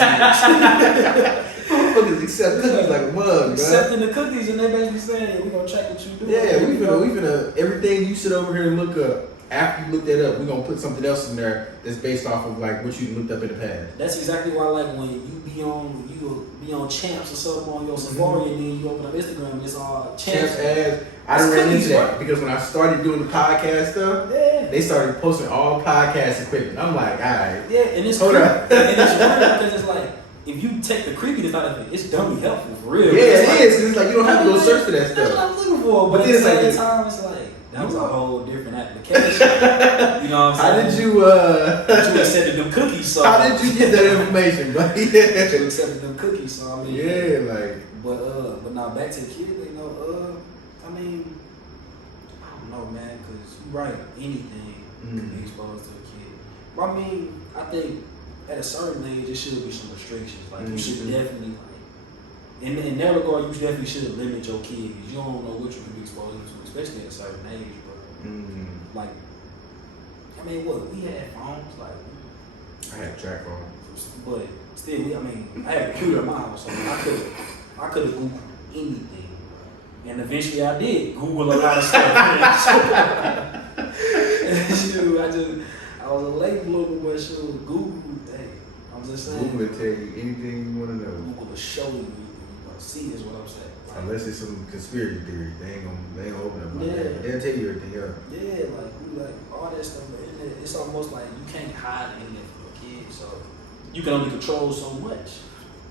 Motherfuckers accept cookies like a mug, accepting the cookies, and they basically saying, we gonna check what you do. Yeah, we finna everything you sit over here and look up, after you look that up, we're gonna put something else in there that's based off of like what you looked up in the past. That's exactly why, like, when you be on Champs or something on your Safari, and then you open up Instagram, and it's all Champs ads. I done ran into that because when I started doing the podcast stuff, they started posting all podcast equipment. I'm like, all right. Yeah, and it's hold up. And it's weird because it's like, if you take the creepiness out of it, it's dummy helpful for real. Yeah, it is. It's like you don't have to go search for that stuff. That's what I'm looking for. But at the same time, it's like, that was a whole different application. You know what I'm saying? How did you you accepted them cookies, so how did you get that information, buddy? You accepted them cookies, so I mean. Yeah, like. But now back to the kid, you know, I mean, I don't know, man, because you're right, anything can be exposed to a kid. But I mean, I think at a certain age, there should be some restrictions. Like, you should definitely, like, in that regard, you definitely should limit your kid, because you don't know what you can be exposed to, especially at a certain age, bro. Like, I mean, what, we had phones, like. I had a track phone. But still, I mean, I had a computer in my house, so I could have Googled anything. And eventually I did Google a lot of stuff. Shoot, I was a late bloomer, but shoot, Google, hey, I'm just saying. Google will tell you anything you want to know. Google will show you anything you want to see, is what I'm saying. Like, unless it's some conspiracy theory, they ain't gonna open up like Yeah. that. They'll tell you everything else. Yeah, like all that stuff, man. It's almost like you can't hide anything from a kid, so you can only control so much.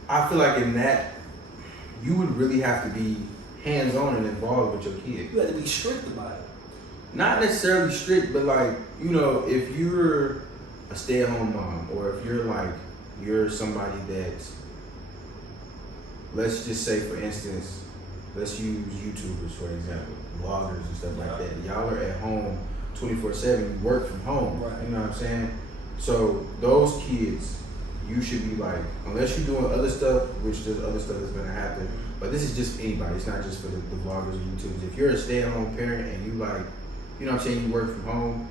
I feel like in that, you would really have to be hands-on and involved with your kid. You have to be strict about it. Not necessarily strict, but like, you know, if you're a stay-at-home mom, or if you're somebody that, let's just say, for instance, let's use YouTubers, for example, vloggers and stuff like that. Y'all are at home 24/7, you work from home, right. You know what I'm saying? So those kids, you should be like, unless you're doing other stuff, which there's other stuff that's gonna happen, but this is just anybody, it's not just for the vloggers or YouTubers. If you're a stay-at-home parent and you like, you know what I'm saying, you work from home,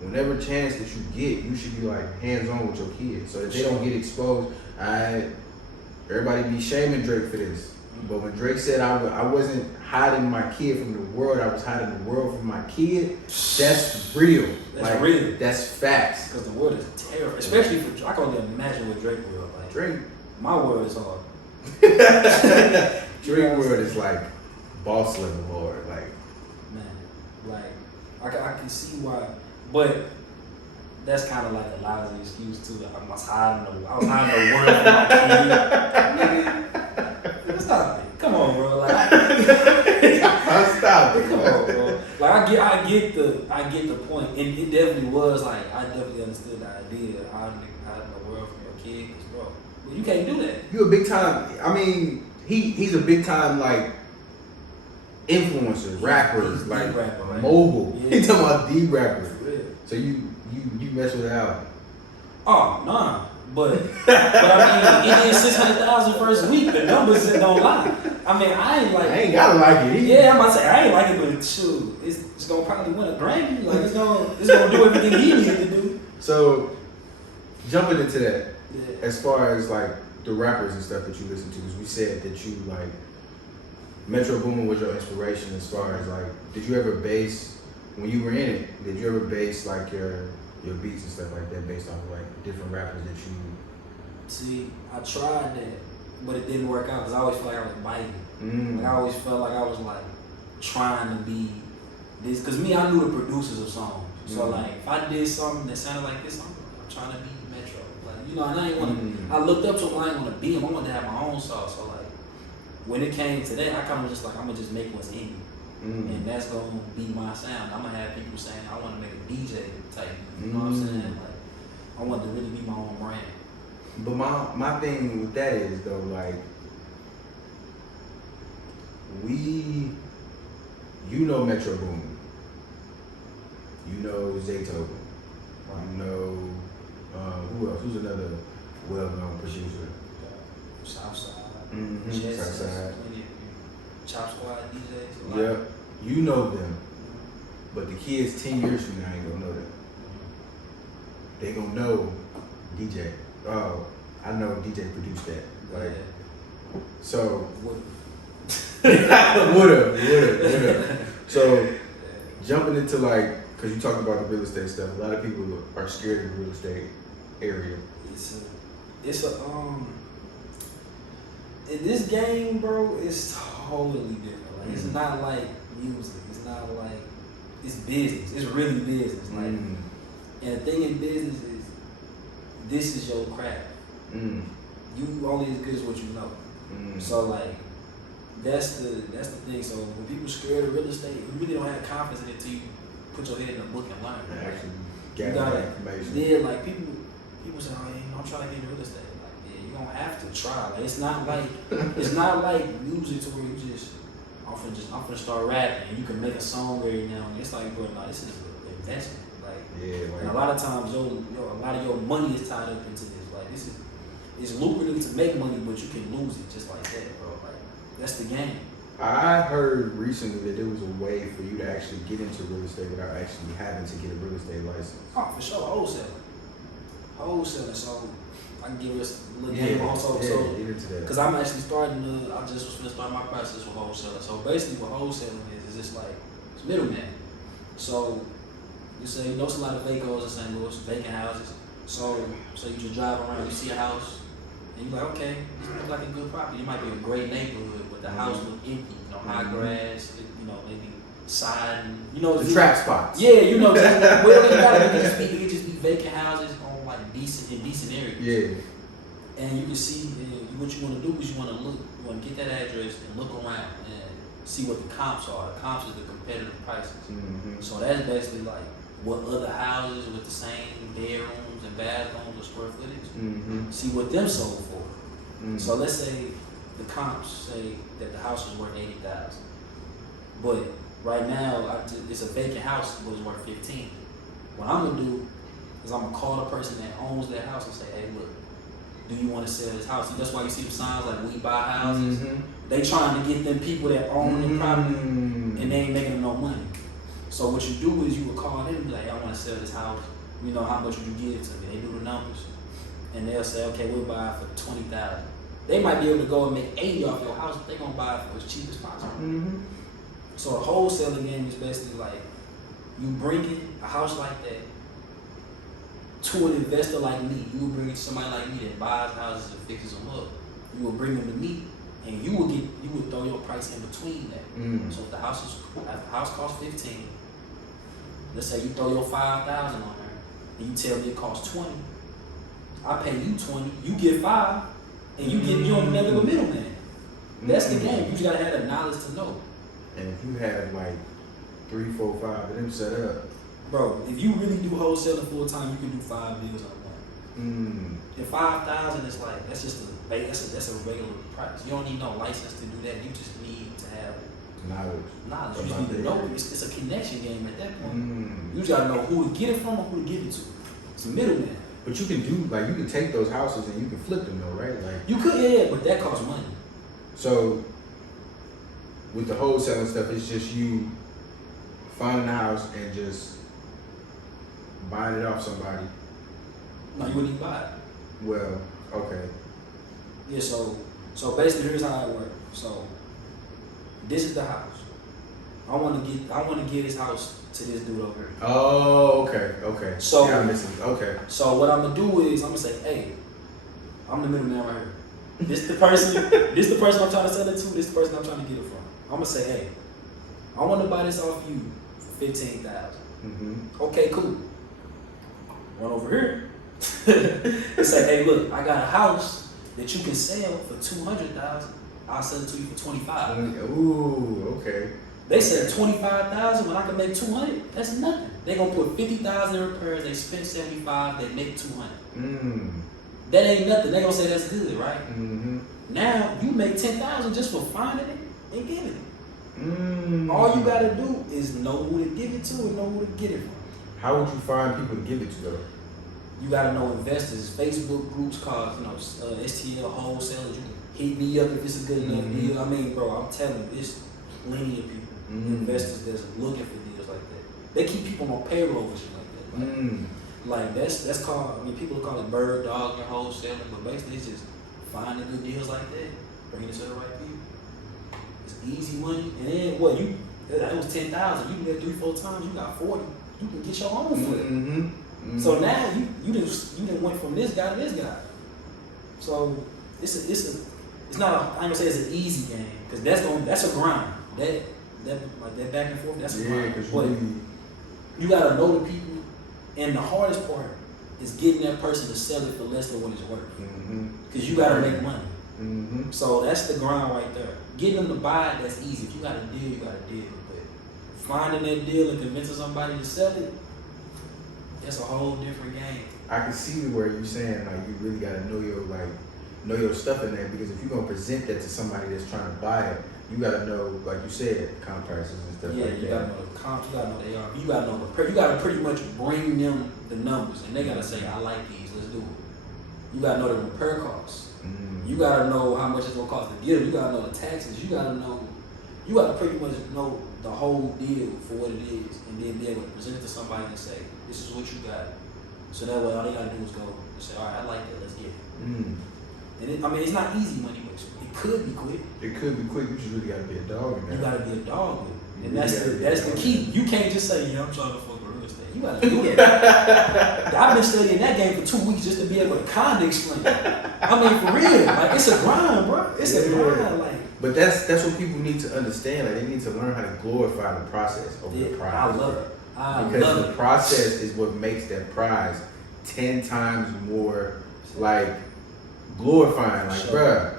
whenever chance that you get, you should be like hands-on with your kids so that they don't get exposed. Everybody be shaming Drake for this, but when Drake said I wasn't hiding my kid from the world, I was hiding the world from my kid, that's real. That's real. That's facts. Because the world is terrible, especially for, I can only imagine what Drake world like. Drake. My world is hard. Drake world is like boss level hard, like. Man, like I can see why, but that's kind of like a lousy excuse too. I was hiding the world from my kid. Stop it. Come on, bro. Like, stop it. Come on, bro. Like I get the point, and it definitely was like I definitely understood the idea of hiding the world from your kid, bro. But you can't do that. You a big time. I mean, he's a big time like influencer, rapper, like rapper, right? mogul. Yeah. He talking about the rapper. For real. So you mess with Al. Oh, nah. But I mean, it did 600,000 first week. The numbers don't lie. I mean, I ain't gotta like it either. Yeah, I'm about to say I ain't like it, but shoot, it's gonna probably win a Grammy. Like it's gonna do everything he needs to do. So jumping into that, Yeah. as far as like the rappers and stuff that you listen to, because we said that you like Metro Boomin was your inspiration. As far as like, did you ever base when you were in it? Did you ever base like your beats and stuff like that based off of like different rappers that you? See, I tried that, but it didn't work out because I always felt like I was biting. Like I always felt like I was like trying to be this, because me, I knew the producers of songs. So like, if I did something that sounded like this, I'm trying to be Metro. Like, you know, and I ain't want to. I looked up to him. I ain't want to be him. I wanted to have my own sauce. So like, when it came to that, I kind of just like, I'm gonna just make what's in me. And that's gonna be my sound. I'm gonna have people saying I want to make a DJ type. You know what I'm saying? Like, I want to really be my own brand. But my thing with that is though, like, you know Metro Boomin, you know Zaytoven, you know who else? Who's another well-known producer? Southside. Southside. Chop Squad DJs. Yep, you know them. But the kids 10 years from now ain't gonna know them. They gonna know DJ. Oh, I know DJ produced that. Like, so would've. So jumping into like, Because you talk about the real estate stuff. A lot of people are scared of the real estate area. It's a in this game, bro, it's totally different. Like it's not like music. It's not like it's business. It's really business. Like, and the thing in business is this is your craft. You only as good as what you know. So like that's the thing. So when people scared of real estate, you really don't have confidence in it till you put your head in a book and learn. Actually, you gotta, information. Yeah, like people say, oh, you know, I'm trying to get into real estate. Like, yeah, you don't have to try. Like, it's not like music to where you just I'm finna start rapping and you can make a song every now and then. It's like, bro, no, this is an investment. Like, and a lot of times, a lot of your money is tied up into this. Like, it's lucrative to make money, but you can lose it just like that, bro. Like, that's the game. I heard recently that there was a way for you to actually get into real estate without actually having to get a real estate license. Oh, for sure, wholesaling. So I can give us a little game also. Because I'm actually starting I just was going to start my process with wholesaling. So basically what wholesaling is just like, it's middleman. So you say, you know, it's a lot of vacos in St. Louis, vacant houses. So you just drive around, you see a house, and you're like, okay, this looks like a good property. It might be a great neighborhood, but the house look empty, you know, high grass, you know, maybe siding, you know. The trap spots. Yeah, you know, well, it can just be vacant houses on like decent areas. Yeah. And you can see what you want to do is you want to get that address and look around and see what the comps are. The comps is the competitive prices. So that's basically like what other houses with the same bedrooms and bathrooms or square footage, see what them sold for. So let's say the comps say that the house is worth $80,000, but right now it's a vacant house but it's worth $15,000. What I'm gonna do is I'm gonna call the person that owns that house and say, hey, look, do you want to sell this house? That's why you see the signs like we buy houses. They trying to get them people that own the property and they ain't making them no money. So what you do is you would call them and be like, hey, I want to sell this house. You know, how much would you give it to me? They do the numbers. And they'll say, okay, we'll buy it for $20,000. They might be able to go and make $80,000 off your house, but they're gonna buy it for as cheap as possible. So a wholesaling game is basically like you bringing a house like that to an investor like me. You will bring it to somebody like me that buys houses and fixes them up. You will bring them to me, and you would throw your price in between that. So if the house costs $15,000, let's say you throw your $5,000 on there, and you tell me it costs $20,000. I pay you $20,000, you get $5,000, and you don't never go middleman. That's the game. You just gotta have the knowledge to know. And if you have like 3, 4, 5 of them set up, bro, if you really do wholesaling full time, you can do 5 deals on one. And $5,000 is like that's a regular price. You don't need no license to do that. You just need to have knowledge. You just need to know. It's a connection game at that point. You just gotta know who to get it from or who to give it to. It's a middleman. But you can you can take those houses and you can flip them though, right? Like you could, yeah, but that costs money. So with the wholesaling stuff, it's just you finding the house and just buying it off somebody. No, you wouldn't even buy it. Well, okay. Yeah, so basically here's how it works. So this is the house. I want to give this house to this dude over here. Oh, okay. So yeah, I'm missing. Okay. So what I'm gonna do is I'm gonna say, hey, I'm the middleman right here. This the person I'm trying to sell it to. This the person I'm trying to get it from. I'm gonna say, hey, I want to buy this off you for $15,000. Okay, cool. Run over here and say, hey, look, I got a house that you can sell for $200,000. I'll sell it to you for $25,000. Ooh, okay. They said $25,000 when I can make $200,000. That's nothing. They gonna put $50,000 in repairs. They spend $75,000. They make $200,000. That ain't nothing. They gonna say that's good, right? Now you make $10,000 just for finding it and giving it. All you gotta do is know who to give it to and know who to get it from. How would you find people to give it to though? You gotta know investors. Facebook groups called, STL wholesalers. You can hit me up if it's a good enough deal. I mean, bro, I'm telling you, it's plenty of people, investors that's looking for deals like that. They keep people on payroll and shit like that. Like that's called. I mean, people call it bird dog and wholesaling, but basically it's just finding good deals like that, bringing it to the right people. It's easy money, and then what that was $10,000. You do that 3-4 times, you got $40,000. you can get your own flip. Mm-hmm. So now you didn't went from this guy to this guy. So it's not I ain't gonna say it's an easy game because that's a grind. That like that back and forth, that's a grind. But you gotta know the people, and the hardest part is getting that person to sell it for less than what it's worth. Because you gotta make money. So that's the grind right there. Getting them to buy it, that's easy. If you got a deal, you got a deal. But finding that deal and convincing somebody to sell it, that's a whole different game. I can see where you're saying like you really gotta know your stuff in there, because if you're gonna present that to somebody that's trying to buy it, you gotta know, like you said, comp prices and stuff like that. Yeah, you gotta know the comps, you gotta know the ARV, you gotta know you gotta pretty much bring them the numbers, and they gotta say, I like these, let's do it. You gotta know the repair costs. You gotta know how much it's gonna cost to get them. You gotta know the taxes. You gotta pretty much know the whole deal for what it is, and then be able to present it to somebody and say, this is what you got. So that way, all they gotta do is go and say, all right, I like that, let's get it. And it's not easy money, but it could be quick. It could be quick. You just really gotta be a dog in there. You gotta be a dog with it. And that's the key. You can't just say, yeah, I'm trying to fuck with real estate. You gotta do that. I've been studying that game for 2 weeks just to be able to kinda explain it. I mean, for real, like it's a grind, bro. It's a grind, like. But that's what people need to understand. Like they need to learn how to glorify the process over the prize. I love it. Because the process is what makes that prize 10 times more like glorifying. Like, bruh,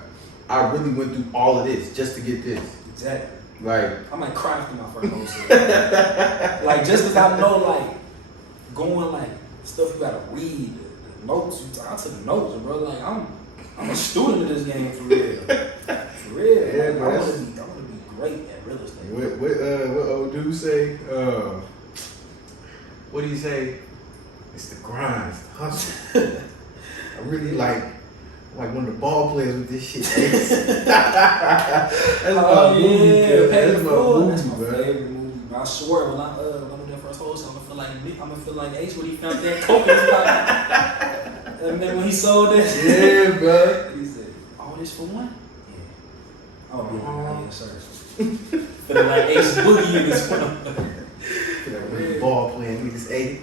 I really went through all of this just to get this. Exactly. Like I might cry after my first wholesale. Like just because I know like going like stuff you gotta read, the notes. I took notes, bro. Like I'm a student of this game for real. For real. Yeah, like, bro. I wanna be great at real estate. What old dude say? What do you say? It's the grind, it's the hustle. I really like one of the ball players with this shit. That's my movie. That's my favorite movie. I swear when I do that first wholesale, I'm gonna feel like Ace when he found that coke in his pocket. And then when he sold that, yeah, bro. He said, "All this for one?" Yeah. I'll be like, sir. Feeling like Ace Boogie in this one. That ball playing niggas 80.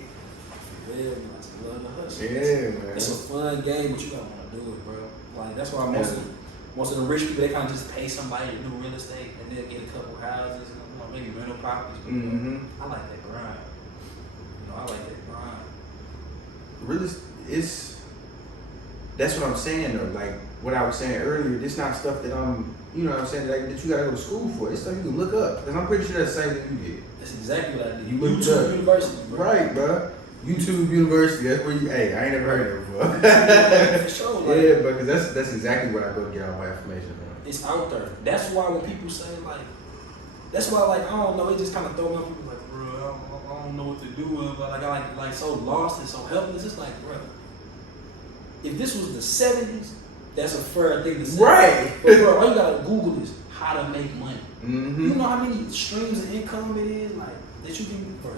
Yeah, man, I love the hustle. Yeah, man. It's a fun game, but you gotta want to do it, bro. Like that's why most of the rich people, they kind of just pay somebody to do real estate and they'll get a couple houses and maybe rental properties. I like that grind. I like that grind. Really, that's what I'm saying though. Like what I was saying earlier, this not stuff that you know what I'm saying, like, that you gotta go to school for. It's stuff you can look up. Because I'm pretty sure that's the same thing you did. That's exactly what I did. You looked YouTube up. University, bro. Right, bro. YouTube University, that's where you, hey, I ain't never heard of it before. For sure. Like, yeah, but because that's exactly what I go to get all my information from. It's out there. That's why when people say, like, that's why, like, I don't know, it just kind of throw me off. People like, bro, I don't know what to do. But, like, I like so lost and so helpless. It's like, bro, if this was the 70s, that's a fair thing to say. Right. But, bro, all you gotta Google is how to make money. Mm-hmm. You know how many streams of income it is, like, that you can, bro,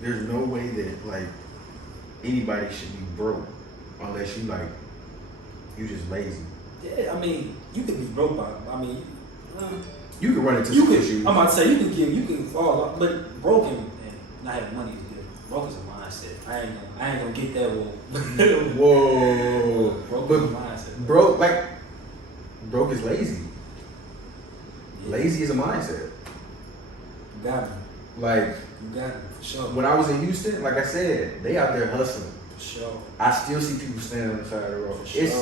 there's no way that, like, anybody should be broke unless you, like, you just lazy. Yeah, I mean, you could be broke by, you can run into some issues. I'm about to say, you can fall off, but broken and not having money is good. Broke is a mindset. I ain't gonna get that one. Whoa. Broke is a mindset. Broke is lazy. Yeah. Lazy is a mindset. You got me. Like, you got me, for sure. When I was in Houston, like I said, they out there hustling. For sure. I still see people standing on the side of the road. For sure. It's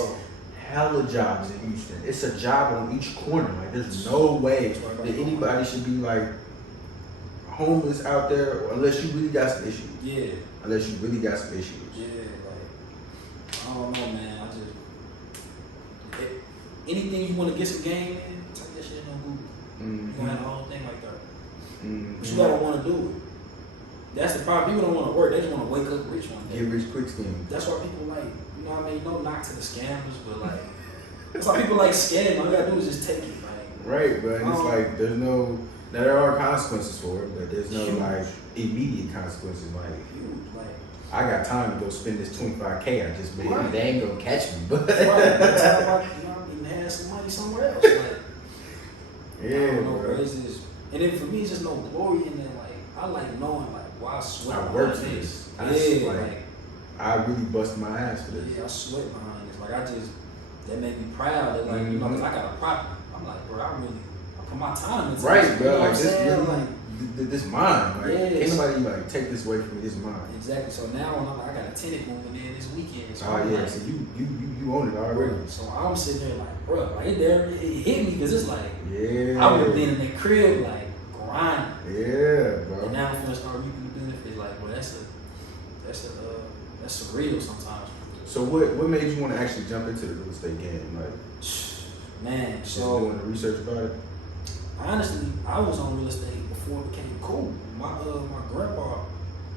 hella jobs in Houston. It's a job on each corner. Like, there's no way that anybody should be, like, homeless out there unless you really got some issues. Yeah. Unless you really got some issues. Yeah, like, I don't know, man. Anything you want to get some game in, type that shit on Google. You gonna have the whole thing like that. But you gotta want to do it. That's the problem. People don't want to work. They just want to wake up rich one day. Get rich quick scheme. That's why people like, you know what I mean? No knock to the scammers, but like, that's why people like scamming. All you gotta do is just take it. Like, right, but it's like, there's no, now there are consequences for it, but there's no like immediate consequences. Like, I got time to go spend this $25K I just made. Right. They ain't gonna catch me, but that's how I even have some money somewhere else. Like, yeah, I don't know, bro. It's just, and then for me, it's just no glory in that. Like, I like knowing, like, why I sweat I behind worked for this. this. Yeah, Like, I really busted my ass for this. yeah, I sweat behind this. Like that made me proud. That, like, you know, because I got a property. I'm like, bro, I put my time into Right, this. bro. You know Like, what I'm this saying? really, Like, this mine. Like, yes. can't nobody like take this away from me. This mine. exactly. So now when I'm like, I got a tenant moving in this weekend. So Oh I'm yeah, like, so you own it already. bro. So I'm sitting there like, bro, like it hit me because it's like, Yeah. I would have been in the crib like grinding. Yeah, bro. And now I'm gonna start reaping the benefits. Like, bro, that's surreal sometimes. So what made you want to actually jump into the real estate game? Like, man, just so doing the research about it. honestly, I was on real estate before it became cool. My grandpa,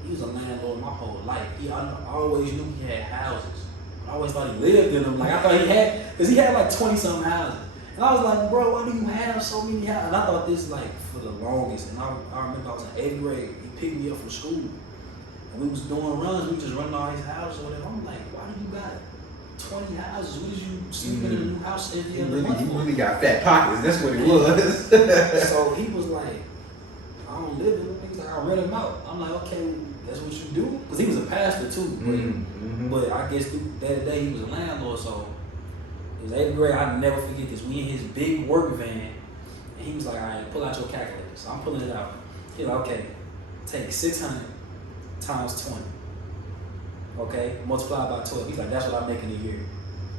he was a landlord my whole life. I always knew he had houses. I always thought he lived in them. Like I thought he had, cause he had like 20-something houses. And I was like, bro, why do you have so many houses? And I thought this like for the longest. And I remember I was in 8th grade. He picked me up from school, and we was doing runs. We just running all his houses or whatever. I'm like, why do you got 20 houses? What is you sleeping in a new house every other month? He really got fat pockets. That's what it was. So he was like, I don't live in them. He's like, I rent them out. I'm like, okay, that's what you do? Because he was a pastor too. But I guess that day he was a landlord. So it was 8th grade. I'll never forget this. We in his big work van. And he was like, all right, pull out your calculator. So I'm pulling it out. He's like, okay, take 600 times 20. Okay, multiply by 12. He's like, that's what I'm making a year.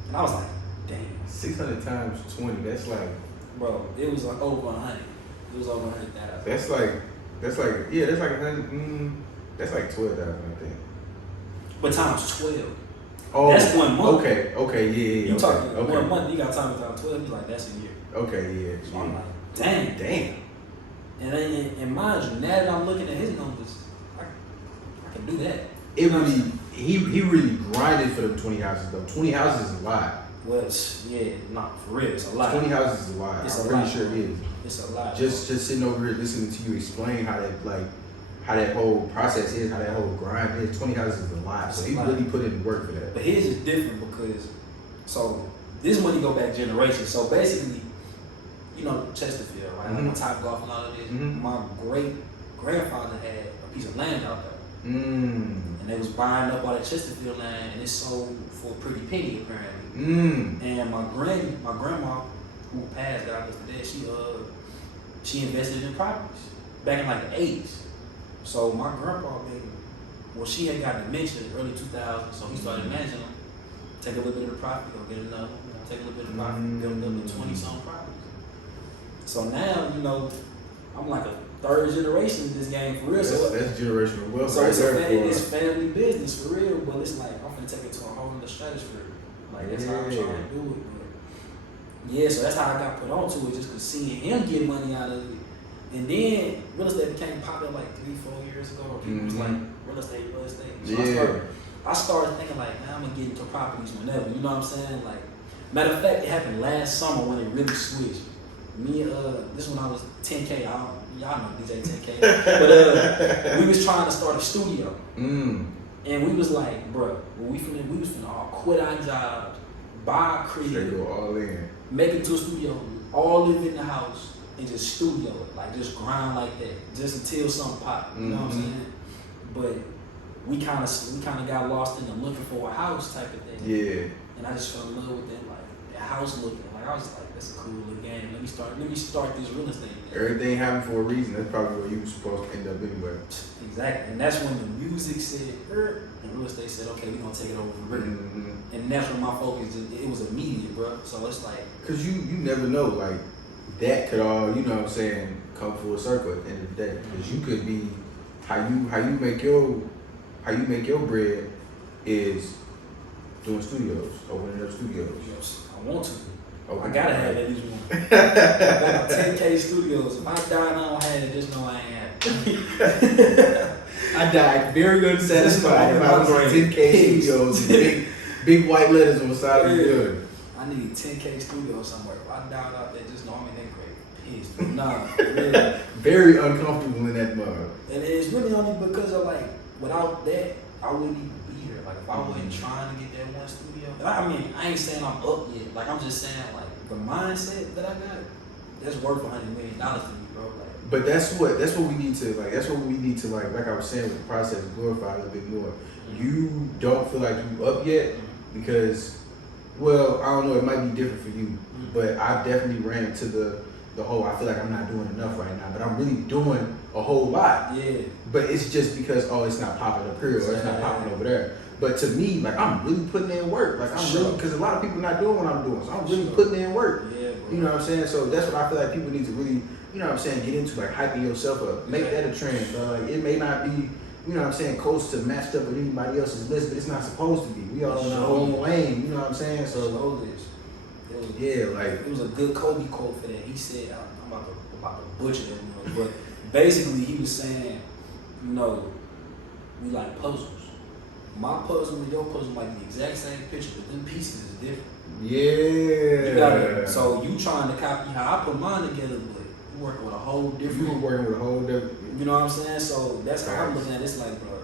And I was like, damn. 600 times 20. That's like, bro, it was like over 100. It was over 100,000. That's like 100. That's like 12,000, I think. But times 12. Oh, that's 1 month. Okay, yeah. You okay, talking okay. 1 month? You got times 12. He's like, that's a year. Okay, yeah. So I'm like, damn. And mind you, now that I'm looking at his numbers, I can do that. It really, he really grinded for them 20 houses though. 20 houses is a lot. Well, yeah, not for real. It's a lot. 20 houses is a lot. It's I'm a pretty lot. sure it is. It's a lot. Just sitting over here listening to you explain how that whole process is, how that whole grind is. 20 houses is a lot. It's So a he lot. really put in work for that. But his is different because, so this money go back generations. So basically, you know Chesterfield, right? Like Top Golf and all of this. My great grandfather had a piece of land out there. And they was buying up all that Chesterfield land, and it sold for a pretty penny apparently. And my grandma, who passed, God bless the dead, she invested in properties back in like the 80s. So my grandpa, she had got dementia in the early 2000s, so he started managing them. Take a little bit of the property, go get another one. Take a little bit of the property, build up to 20-something properties. So now, you know, I'm like a third generation in this game for real. That's generational wealth. So right there it's family business for real, but it's like I'm gonna take it to a whole other stratosphere. Like that's how I'm trying to do it. But yeah, so that's how I got put onto it, just cause seeing him get money out of it. And then real estate became popular like 3-4 years ago. People was like real estate. So I started thinking like, man, I'm gonna get into properties whenever. You know what I'm saying? Like, matter of fact, it happened last summer when it really switched. Me, this when I was 10K. Y'all know DJay10K. But we was trying to start a studio. And we was like, bro, we was finna all quit our jobs, buy a crib, Straight go all in, make it to a studio, all live in the house, and just studio it, like just grind like that, just until something pop. You know what I'm saying? But we kind of got lost in the looking for a house type of thing. Yeah. And I just fell in love with that, like the house looking. Like I was like, that's a cool little game. Let me start this real estate thing. Everything happened for a reason. That's probably where you were supposed to end up anyway. Exactly. And that's when the music said, and real estate said, okay, we're gonna take it over for real. And that's when my focus it was immediate, bro. So it's like, cause you never know, like that could all, you know what I'm saying, come full circle at the end of the day. Cause you could be how you make your bread is doing studios, opening up studios. I want to. Okay. I gotta have at least one. I got 10K studios. If I die and I don't have it, just know I ain't have it. I died very good and satisfied if I was on 10K studios and big white letters on the side of the building. I need 10K studios somewhere. If I die out there, just know I'm in that grave. Pissed. But nah, really. Very uncomfortable in that mug. And it's really only because of like, without that, I wouldn't even be here. Like if I wasn't trying to get that one studio. I mean, I ain't saying I'm up yet. Like I'm just saying like the mindset that I got, that's worth $100 million to me, bro. Like, but that's what we need to like. That's what we need to like I was saying with the process, glorify a little bit more. You don't feel like you up yet because, well, I don't know. It might be different for you, but I definitely ran into the whole. I feel like I'm not doing enough right now, but I'm really doing a whole lot. Yeah. But it's just because it's not popping up here or it's not popping over there. But to me, like I'm really putting in work. Like I'm really because a lot of people not doing what I'm doing, so I'm really putting in work. Yeah, bro. You know what I'm saying? So that's what I feel like people need to really, you know what I'm saying, get into, like hyping yourself up, make that a trend. Bro. Like it may not be, you know what I'm saying, close to matched up with anybody else's list, but it's not supposed to be. We all in our own lane. You know what I'm saying? So yeah, like it was a good Kobe quote for that. He said, I'm about to butcher that, but basically he was saying, you know, we like puzzles. My puzzle and your puzzle might be the exact same picture, but them pieces is different. Yeah. You gotta, so you trying to copy how I put mine together, but you working with a whole different. You working with a whole different. You know what I'm saying? So that's how I'm looking at it. It's like, bro,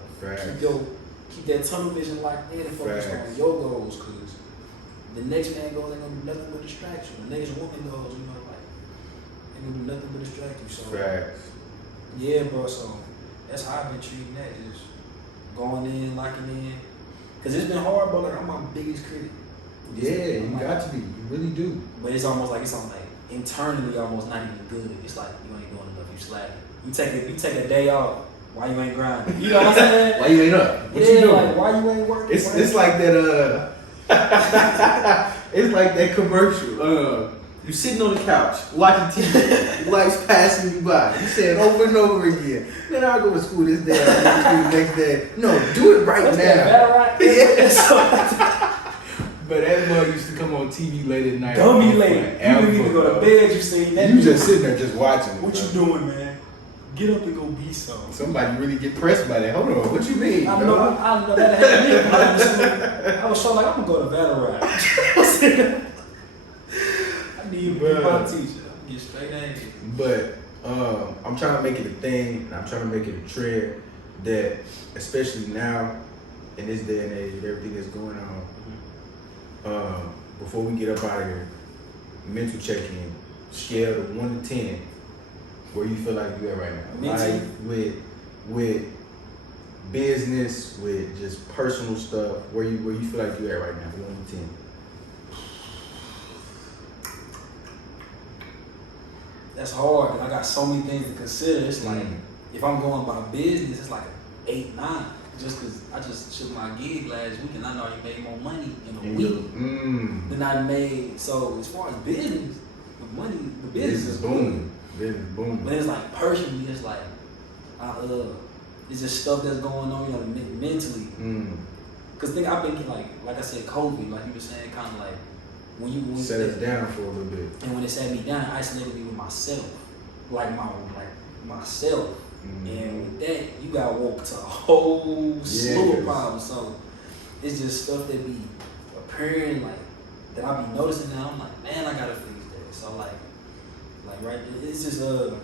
keep that tunnel vision locked in and focus on your goals, cause the next man goes ain't gonna do nothing but distract you. The next woman goes, you know, like ain't gonna do nothing but distract you. So yeah, bro. So that's how I've been treating that. Just going in, locking in. Cause it's been hard, bro. Like I'm my biggest critic. Yeah, you got to be. You really do. But it's almost like internally almost not even good. It's like you ain't doing enough. You slacking. You take a day off. Why you ain't grinding? You know what I'm saying? Why you ain't up? What you doing? Like why you ain't working? It's like that. It's like that commercial. You sitting on the couch watching TV. Life's passing you by. You say it over and over again. Then I'll go to school this day. I'll go to school the next day. No, do it right now. That Yeah. But that mug used to come on TV late at night. Dummy late. You didn't even go to bed. You seen that? You just sitting there just watching it. What you doing, man? Get up and go be something. Somebody really get pressed by that. Hold on. What you mean? I know that happened to me. I was so like, I'm gonna go to Valorant. I need to be my teacher. I'm get straight angry. But I'm trying to make it a thing, and I'm trying to make it a trend that, especially now, in this day and age, with everything that's going on, before we get up out of here, mental check-in, scale of 1 to 10, where you feel like you at right now. Like with business, with just personal stuff, where you feel like you at right now, 1 to 10. That's hard because I got so many things to consider. It's like if I'm going by business, it's like an 8, 9. Just because I just took my gig last week and I know I made more money in a week than I made. So as far as business, the business is booming. Business booming. But it's like personally, it's like it's just stuff that's going on, you know, mentally. Cause I've been like I said, COVID, like you were saying, kind of like when you set us down for a little bit. And when it sat me down, it isolated me with myself, myself. And with that, you got woke to a whole slew of problems. So it's just stuff that be appearing that I be noticing now. I'm like, man, I gotta fix that. So like right, it's just so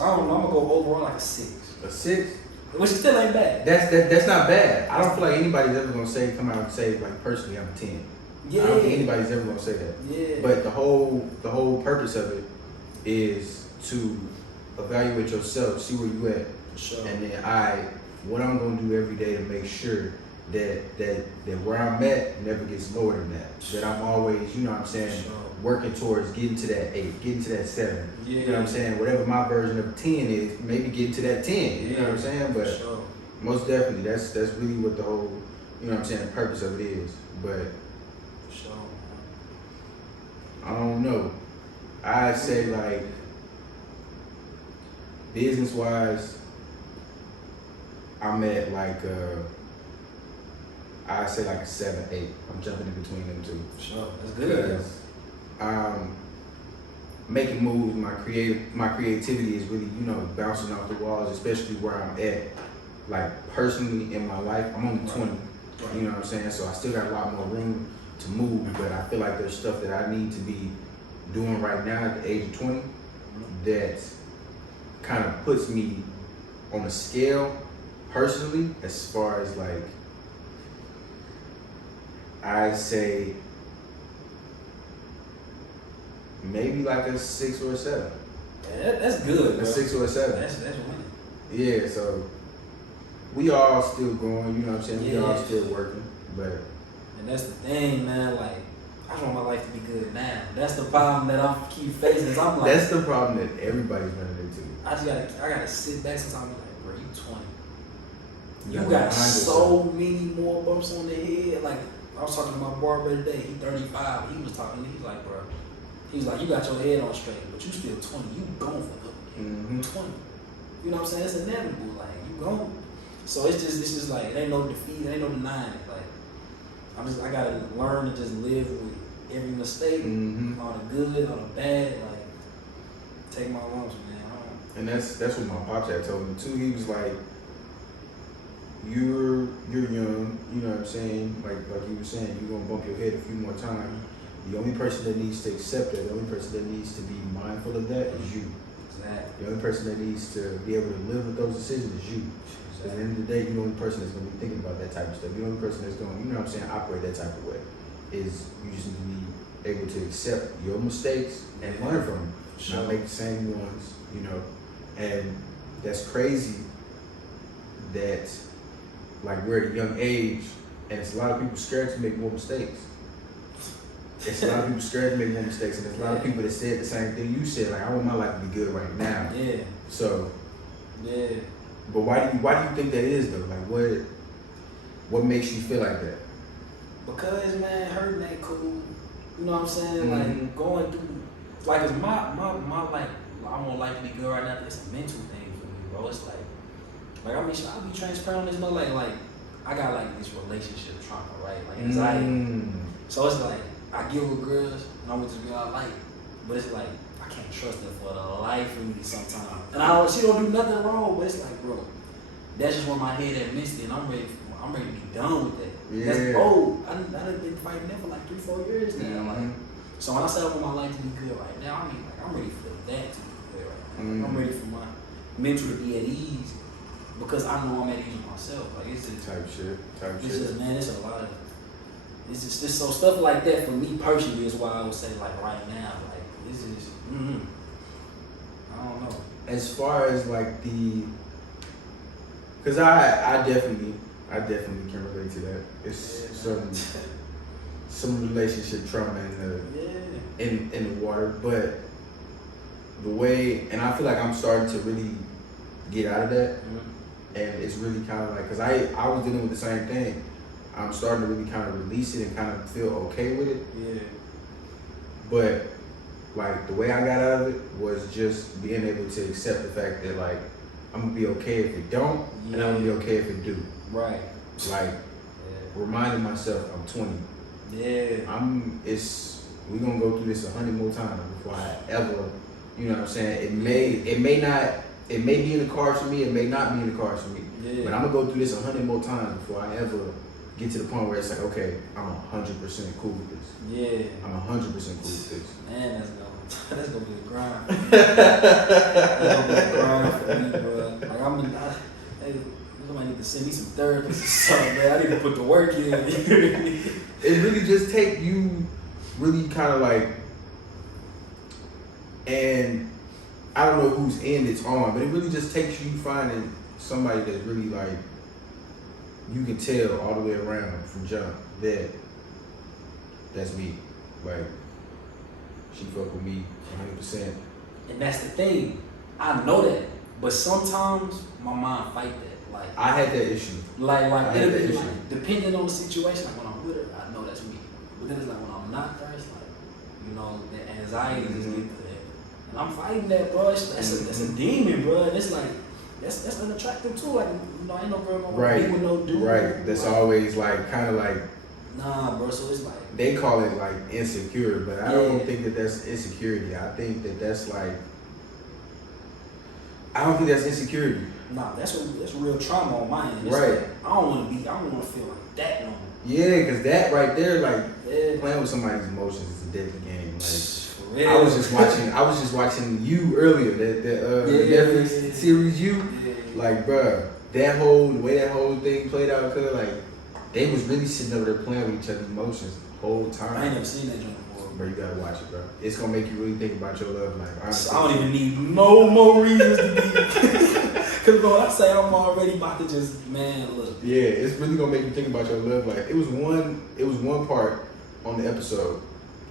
I don't know. I'm gonna go overall like a 6. A 6, which still ain't bad. That's not bad. I don't feel like anybody's ever gonna come out and say like personally I'm a 10. Yeah. I don't think anybody's ever gonna say that. Yeah. But the whole purpose of it is to evaluate yourself, see where you at, Sure. and then what I'm gonna do every day to make sure that where I'm at never gets lower than that. That I'm always, you know what I'm saying, working towards getting to that 8, getting to that 7. Yeah. You know what I'm saying? Whatever my version of 10 is, maybe getting to that 10. You know what I'm saying? But most definitely, that's really what the whole, you know what I'm saying, the purpose of it is. But I don't know. I'd say like business wise, I'm at like I'd say like a 7, 8. I'm jumping in between them two. Sure, that's good. Making moves, my creativity is really, you know, bouncing off the walls, especially where I'm at, like personally in my life. I'm only 20, you know what I'm saying? So I still got a lot more room to move, but I feel like there's stuff that I need to be doing right now at the age of 20 that kind of puts me on a scale personally, as far as like, I say maybe like a 6 or a 7. Yeah, that's good, bro. A 6 or a 7. That's winning. Yeah, so we all still growing, you know what I'm saying? We all still working, but. And that's the thing, man, like, I just want my life to be good now. That's the problem that I keep facing. Is I'm like, that's the problem that everybody's running into. I gotta sit back sometimes and be like, bro, you 20. You gotta got so many more bumps on the head. Like, I was talking to my barber today, he 35. He was talking, he's like, bro, he's like, you got your head on straight, but you still 20. You going for the 20. You know what I'm saying? It's inevitable. Like, you going. So it's just like, it ain't no defeat, it ain't no denying it. Like, I gotta learn to just live with every mistake, all the good, all the bad, like, take my lumps, man. And that's what my pops had told me too. He was like, you're young, you know what I'm saying? Like you were saying, you're gonna bump your head a few more times. The only person that needs to accept that, the only person that needs to be mindful of that is you. Exactly. The only person that needs to be able to live with those decisions is you. At the end of the day, you're the only person that's going to be thinking about that type of stuff. You're the only person that's going to, you know what I'm saying, operate that type of way. Is you just need to be able to accept your mistakes and learn from them. Not make the same ones, you know. And that's crazy that, like, we're at a young age and it's a lot of people scared to make more mistakes. It's a lot of people scared to make more mistakes, and there's a lot of people that said the same thing you said. Like, I want my life to be good right now. Yeah. So. Yeah. But why do you think that is though? Like, what makes you feel like that? Because, man, hurting ain't cool. You know what I'm saying? Like, going through, like, it's my like, I want life to be good right now. It's a mental thing for me, bro. It's like I mean, I'll be transparent on this, but like I got like this relationship trauma, right? Like anxiety. So it's like I get with girls and I want to be all like, but it's like I can't trust her for the life of me sometimes. And she don't do nothing wrong, but it's like, bro, that's just where my head at missed it, and I'm ready to be done with that. Yeah. That's old. I done been fighting that for like 3-4 years now. Like, so when I say I want my life to be good right now, I mean like I'm ready for that to be good right now. I'm ready for my mental to be at ease because I know I'm at ease with myself. Like it's just type shit. It's just, man, it's a lot of. It's just so stuff like that for me personally is why I would say like right now, like it's just I don't know. As far as like because I definitely can relate to that. It's some relationship trauma in the water, but the way, and I feel like I'm starting to really get out of that, and it's really kind of like, because I was dealing with the same thing. I'm starting to really kind of release it and kind of feel okay with it. Yeah. But like the way I got out of it was just being able to accept the fact that like I'm gonna be okay if it don't, and I'm gonna be okay if it do. Right. Like reminding myself I'm 20. Yeah. We gonna go through this 100 more times before I ever, you know what I'm saying? It may be in the cards for me, it may not be in the cards for me. Yeah. But I'm gonna go through this 100 more times before I ever get to the point where it's like, okay, I'm 100% cool with this. Yeah. I'm 100% cool with this. Man, that's gonna be a grind. That's gonna be a grind for me, bro. Like somebody need to send me some therapists or something, man. I need to put the work in. It really just take you really kind of like, and I don't know whose end it's on, but it really just takes you finding somebody that's really like, you can tell all the way around from jump that that's me. Like, she fuck with me 100%. And that's the thing. I know that. But sometimes my mind fight that. Like I had that issue. Like it'll be like, depending on the situation, like when I'm with her, I know that's me. But then it's like when I'm not there, it's like, you know, the anxiety just get to that. And I'm fighting that, bro. That's a demon, bro. And it's like, that's unattractive too. Like, you know, ain't no girl gonna want to be with no dude. Right. That's like, always like kind of like. Nah, bro. So it's like they call it like insecure, but I don't think that that's insecurity. I think that that's like. I don't think that's insecurity. Nah, that's real trauma on my end. It's right. Like, I don't want to feel like that no more. Yeah, because that right there, like playing with somebody's emotions is a deadly game. Like I was just watching You earlier, the Netflix series You. Yeah. Like, bruh, the way that whole thing played out, cause like they was really sitting over there playing with each other's emotions the whole time. I ain't never seen that joint before. bro. You gotta watch it, bro. It's gonna make you really think about your love life. Honestly. I don't even need no more reasons to be. Cause bro, I say I'm already about to just, man, look. Yeah, it's really gonna make you think about your love life. It was one part on the episode,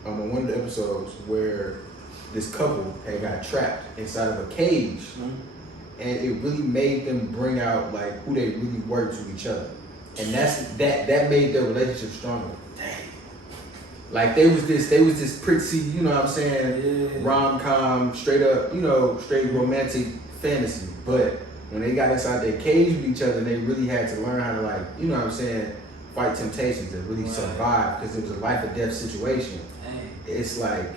on one of the episodes where this couple had got trapped inside of a cage, and it really made them bring out like who they really were to each other, and that made their relationship stronger. Dang. Like they was this pretty, you know what I'm saying, rom-com, straight up, you know, straight romantic fantasy, but when they got inside their cage with each other, they really had to learn how to, like, you know what I'm saying, fight temptations and really survive, because it was a life or death situation. Dang. It's like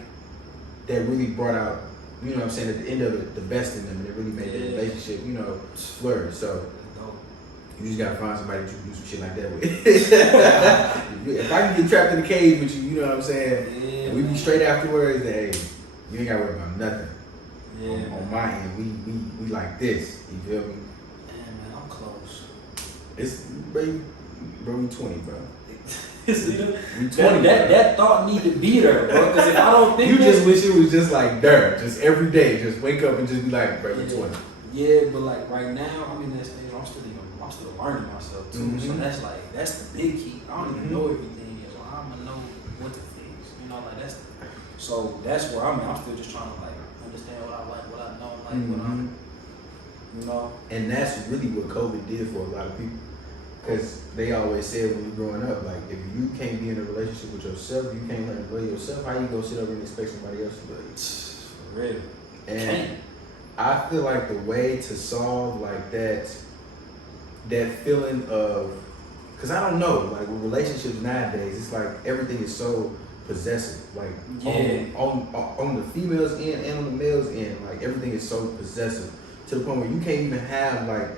that really brought out, you know what I'm saying, at the end of it, the best in them, and it really made the relationship, you know, flourish. So you just gotta find somebody that you can do some shit like that with. If I can get trapped in the cage with you, you know what I'm saying, and we be straight afterwards, then hey, you ain't gotta worry about nothing. Yeah, on my end, we like this. You feel me? Man, I'm close. It's bro, we 20, bro. See, we 20. That thought need to be there, bro. Because if I don't think you just wish it was just like there, just every day, just wake up and just be like, bro, we 20. Yeah, but like right now, I'm in that stage. I'm still learning myself too. So that's the big key. I don't even know everything yet, so I'm gonna know what to fix. You know, like so that's where I'm at. I'm still just trying to like understand what I like, what I don't like, what I'm, you know. And that's really what COVID did for a lot of people. Because they always said when you're growing up, like, if you can't be in a relationship with yourself, you can't learn to love yourself, how you gonna sit over and expect somebody else to love you? For real. And I feel like the way to solve like that feeling of, because I don't know, like with relationships nowadays, it's like everything is so possessive. Like on the females end and on the males end, like everything is so possessive to the point where you can't even have like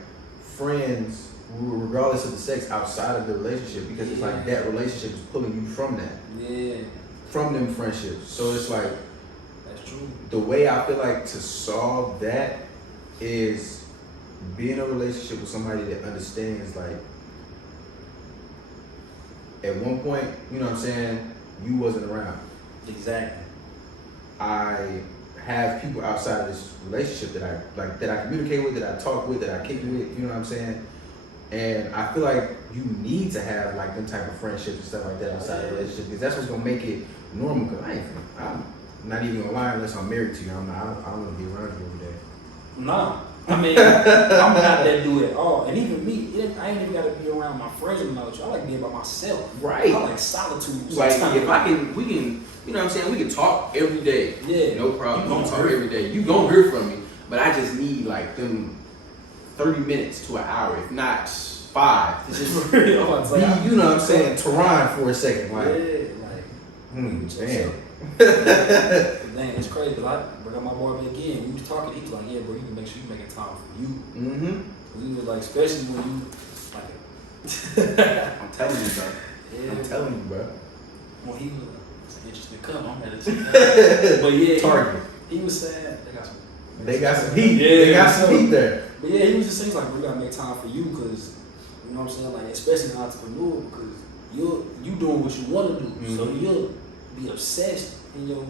friends regardless of the sex outside of the relationship, because it's like that relationship is pulling you from that. Yeah. From them friendships. So it's like, that's true. The way I feel like to solve that is be in a relationship with somebody that understands, like, at one point, you know what I'm saying, you wasn't around. Exactly. I have people outside of this relationship that I communicate with, that I talk with, that I kick with, you know what I'm saying? And I feel like you need to have like them type of friendships and stuff like that outside of the relationship, because that's what's gonna make it normal. Because I'm not even gonna lie, unless I'm married to you, I don't want to be around you every day. Nah, I mean, I'm not that dude at all. And even me, I ain't even gotta be around my friends and all that. I like being by myself. Right. I like solitude. Like if we can, you know what I'm saying, we can talk every day. Yeah. No problem. You gonna talk every day. You gonna hear from me. But I just need like them 30 minutes to an hour, if not 5. To just be, you know what I'm saying, Tehran for a second. Like, damn. Dang, it's crazy, because I bring up my boy back again. We was talking, he was like, yeah, bro, you can make sure you making time for you. Mm-hmm. He was like, especially when you, like, I'm telling you, bro. Yeah, I'm telling you, bro. When he was an interesting come, I'm at it. But yeah, Target. He was saying, they got some heat. Yeah, they got some heat there. But yeah, he was just saying, like, we gotta make time for you, because, you know what I'm saying, like, especially an entrepreneur, because you doing what you want to do. So you'll be obsessed in your,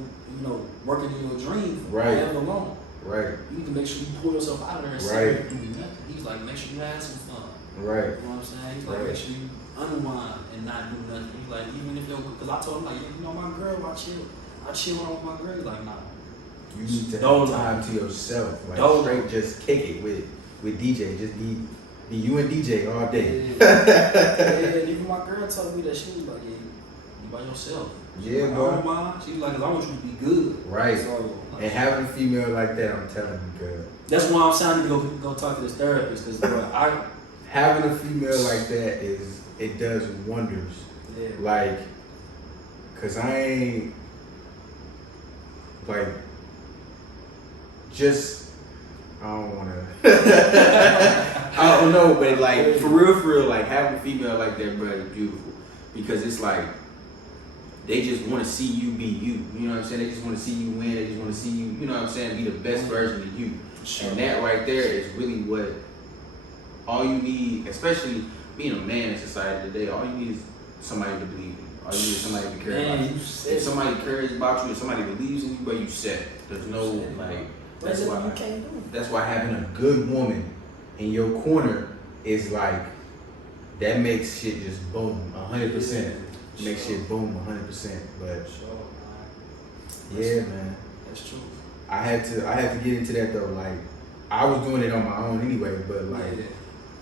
working in your dream for however long. Right. You need to make sure you pull yourself out of there and say you do nothing. He's like, make sure you have some fun. Right. You know what I'm saying? He's like, make sure you unwind and not do nothing. He's like, even if because I told him, like, my girl, I chill around with my girl. He's like, nah. You need to have time to yourself. Like, straight just kick it with DJay. Just be you and DJay all day. Yeah, even my girl told me that she was like, yeah, you by yourself. Yeah, like, bro. I don't mind. She was like, 'cause I want you to be good. Right. So, like, and having a female like that, I'm telling you, girl. That's why I'm sounding to go talk to this therapist, because, bro, having a female like that it does wonders. Yeah. Like, cause I ain't like just I don't wanna I don't know, but like for real, like having a female like that, bro, is beautiful, because it's like they just want to see you be you. You know what I'm saying? They just want to see you win. They just want to see you, you know what I'm saying, be the best version of you. Sure. And that right there is really what all you need, especially being a man in society today. All you need is somebody to believe in you. All you need is somebody to care Man, about you you. set. If somebody cares about you, if somebody believes in you, but you set. There's no like. That's That's what why. you can't do. That's why having a good woman in your corner is like that makes shit just boom 100%. Makes shit boom 100%. But yeah, man. That's true. I had to get into that though. Like I was doing it on my own anyway, but like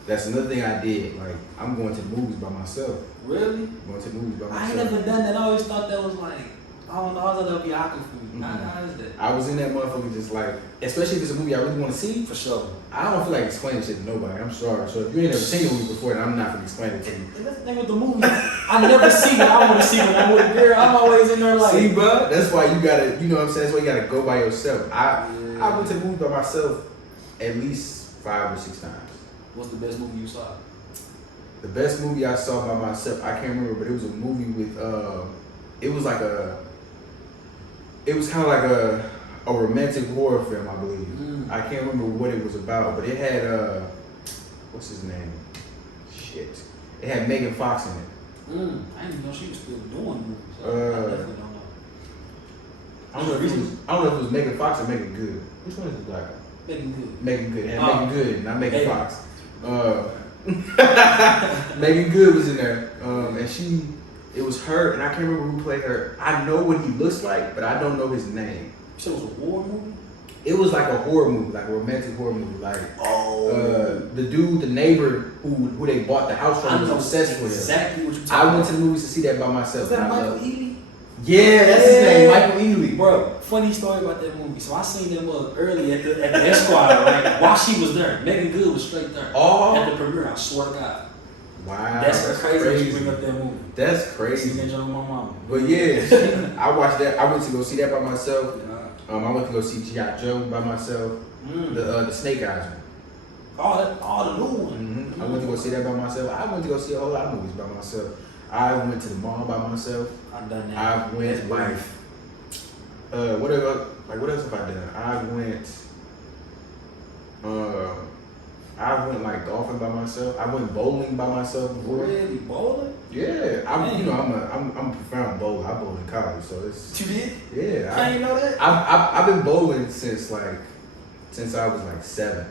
that's another thing I did. Like I'm going to the movies by myself. Really? Going to the movies by I myself. ain't never done that. I always thought that was like, I don't know, I thought that would be awkward for me. How is that? I was in that motherfucker just like, especially if it's a movie I really want to see. For sure. I don't feel like explaining shit to nobody. I'm sorry. So if you ain't never seen the movie before, then I'm not gonna explain it to you. And that's the thing with the movie. I never see what I want to see when I'm with a girl. I'm always in there like. See, bro, that's why you gotta, you know what I'm saying? That's why you gotta go by yourself. I went to the movie by myself at least 5 or 6 times. What's the best movie you saw? The best movie I saw by myself, I can't remember, but it was a movie with, it was kind of like a romantic horror film, I believe. I can't remember what it was about, but it had, what's his name? Shit. It had Megan Fox in it. I didn't even know she was still doing movies. So I definitely don't know. I don't know if it was Megan Fox or Megan Good. Which one is the black one? Megan Good. Megan Good. It had Megan Good, not Megan Megan. Fox. Megan Good was in there, and it was her, and I can't remember who played her. I know what he looks like, but I don't know his name. You said it was a war movie? It was like a horror movie, like a romantic horror movie. Like, the dude, the neighbor who they bought the house from, was obsessed with him. Exactly what you talking I went about. to the movies to see that by myself. Was that and I Michael loved it. Ealy? Yeah, that's his name, Michael Ealy. Bro, funny story about that movie. So I seen them early at the Esquire, right? While she was there. Megan Good was straight there. Oh. At the premiere, I swear to God. Wow, That's crazy that you bring up that movie. That's Seen crazy. that joint with my mama. But yeah, I watched that. I went to go see that by myself. Yeah. I went to go see G.I. Joe by myself. The Snake Eyes one. All the new one. I went to go see that by myself. I went to go see a whole lot of movies by myself. I went to the mall by myself. I've done that. I went That's like, brief. what else have I done? I went like golfing by myself. I went bowling by myself before. Really? Bowling? Yeah, Man. I'm a profound bowler. I bowled in college, so it's You did? yeah. I didn't know that. I've been bowling since I was like 7.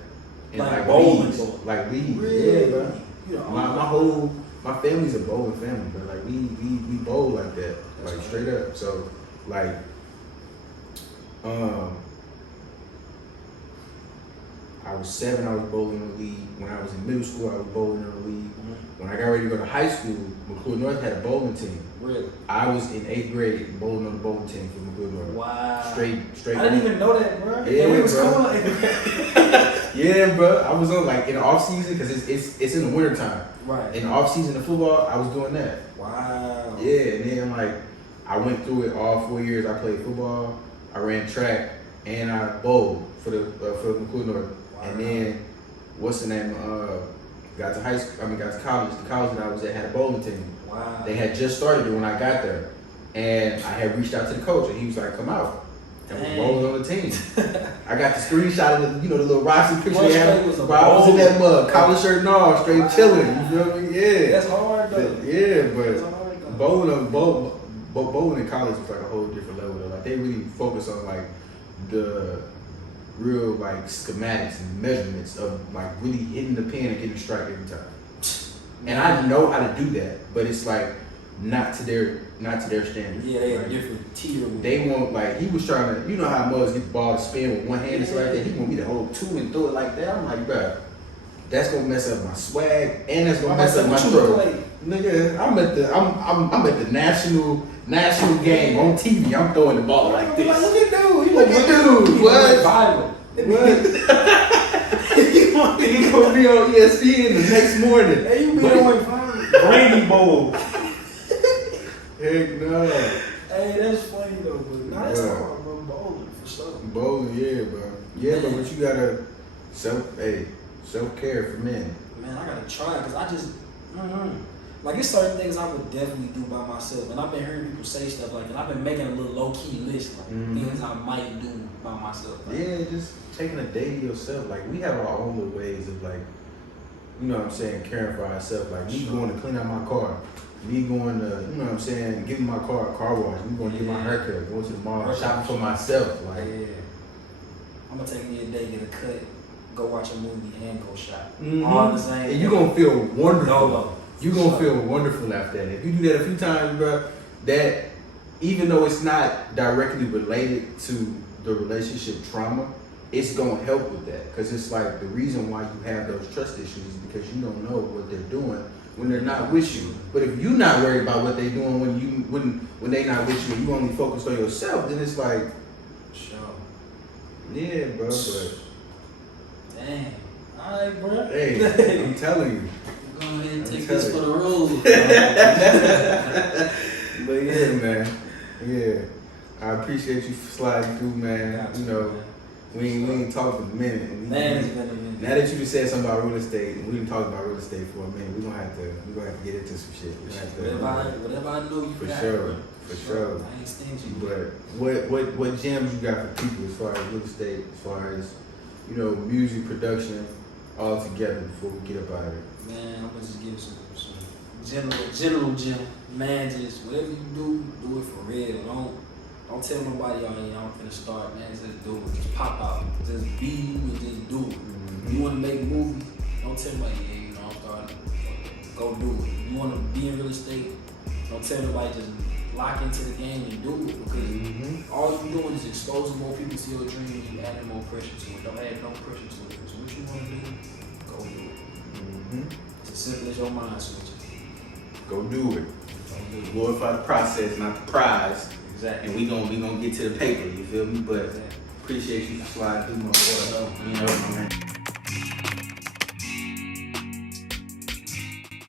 And Like bowling? leagues. Like leagues. Really? Yeah, bro. You know, My family's a bowling family, but like we bowl like that, That's like cool. straight up. So like, I was 7. I was bowling in the league. When I was in middle school, I was bowling in the league. When I got ready to go to high school, McClure North had a bowling team. Really? I was in 8th grade bowling on the bowling team for McClure North. Wow. Straight. I didn't even know that, bro. Yeah, And we was bro. cool. Yeah, bro. I was on like in the off season because it's in the winter time. Right. In the off season of football, I was doing that. Wow. Yeah, and then like I went through it all 4 years. I played football, I ran track, and I bowled for the McClure North. Wow. And then what's the name? Got to high school. Got to college. The college that I was at had a bowling team. Wow. They had just started it when I got there, and I had reached out to the coach, and he was like, "Come out." And we Dang. bowled on the team. I got the screenshot of the little Rossi picture What they had. straight was a Bro, I was in bowling? that mug, collar shirt and all, straight Wow. chilling. You feel me? Yeah. That's hard though. Yeah, That's but hard though. bowling in college was like a whole different level though. Like they really focus on like the real like schematics and measurements of like really hitting the pin and getting a strike every time. And I know how to do that, but it's like not to their standard. Yeah, they like, a different tier. with they it. want like he was trying to, you know how mugs get the ball to spin with one hand and stuff like that. He want me to hold 2 and throw it like that. I'm like, bro, that's gonna mess up my swag and that's gonna mess up my What you look throw. like? Nigga, I'm at the national game on TV. I'm throwing the ball like this. Look at dude. Look at dude. What? Viral. He gonna be on ESPN the next morning. Hey, you be on viral. Brandy Bowl. Heck no. Hey, that's funny though, but nah, that's Yeah. hard, bro. Bowling for sure. Bowling, yeah, bro. Yeah, but you gotta self-care for men. Man, I gotta try because I just, like it's certain things I would definitely do by myself, and I've been hearing people say stuff like that. I've been making a little low key list, like things I might do by myself. Like, Yeah, just taking a day to yourself. Like we have our own little ways of like, you know what I'm saying, caring for ourselves. Like me going to clean out my car. me going to, you know what I'm saying, giving my car a car wash, me going to get my haircut, going to the mall, shopping for myself. Like, I'm gonna take me a day, get a cut, go watch a movie, and go shop. Mm-hmm. All the same. And you're going to feel wonderful. No. You're going to feel wonderful after that. If you do that a few times, bro, that, even though it's not directly related to the relationship trauma, it's going to help with that. Because it's like the reason why you have those trust issues is because you don't know what they're doing when they're not with you. But if you're not worried about what they're doing when they're not with you and you only focused on yourself, then it's like, Sure. yeah, bro, but Dang. Alright, bro. hey, I'm telling you. Go ahead and I'm take this for telling the road. But yeah, man. Yeah. I appreciate you for sliding through, man. You know, we ain't talked in a minute. Man, it's been a minute. Now that you just said something about real estate, and we've been talking about real estate for a minute, we're gonna have to get into some shit. We're gonna have to, Whatever I know you for got, sure, bro. for sure. I ain't stingy. But what gems you got for people as far as real estate, as far as, you know, music production, all together before we get up out of here? Man, I'm gonna just give some general gem. Man, just whatever you do it for real. Don't tell nobody y'all finna start, man. Just do it. Just pop out. Just be you and just do it. Mm-hmm. You wanna make movies, don't tell nobody, I'm starting. Go do it. You wanna be in real estate, don't tell nobody, just lock into the game and do it. Because all you're doing is exposing more people to your dreams, you adding more pressure to it. Don't add no pressure to it. So what you wanna do, go do it. It's as simple as your mind switch. Go do it. Glorify the process, not the prize. Exactly. And we gonna get to the paper, you feel me? But appreciate you for sliding through my boy. You know, man.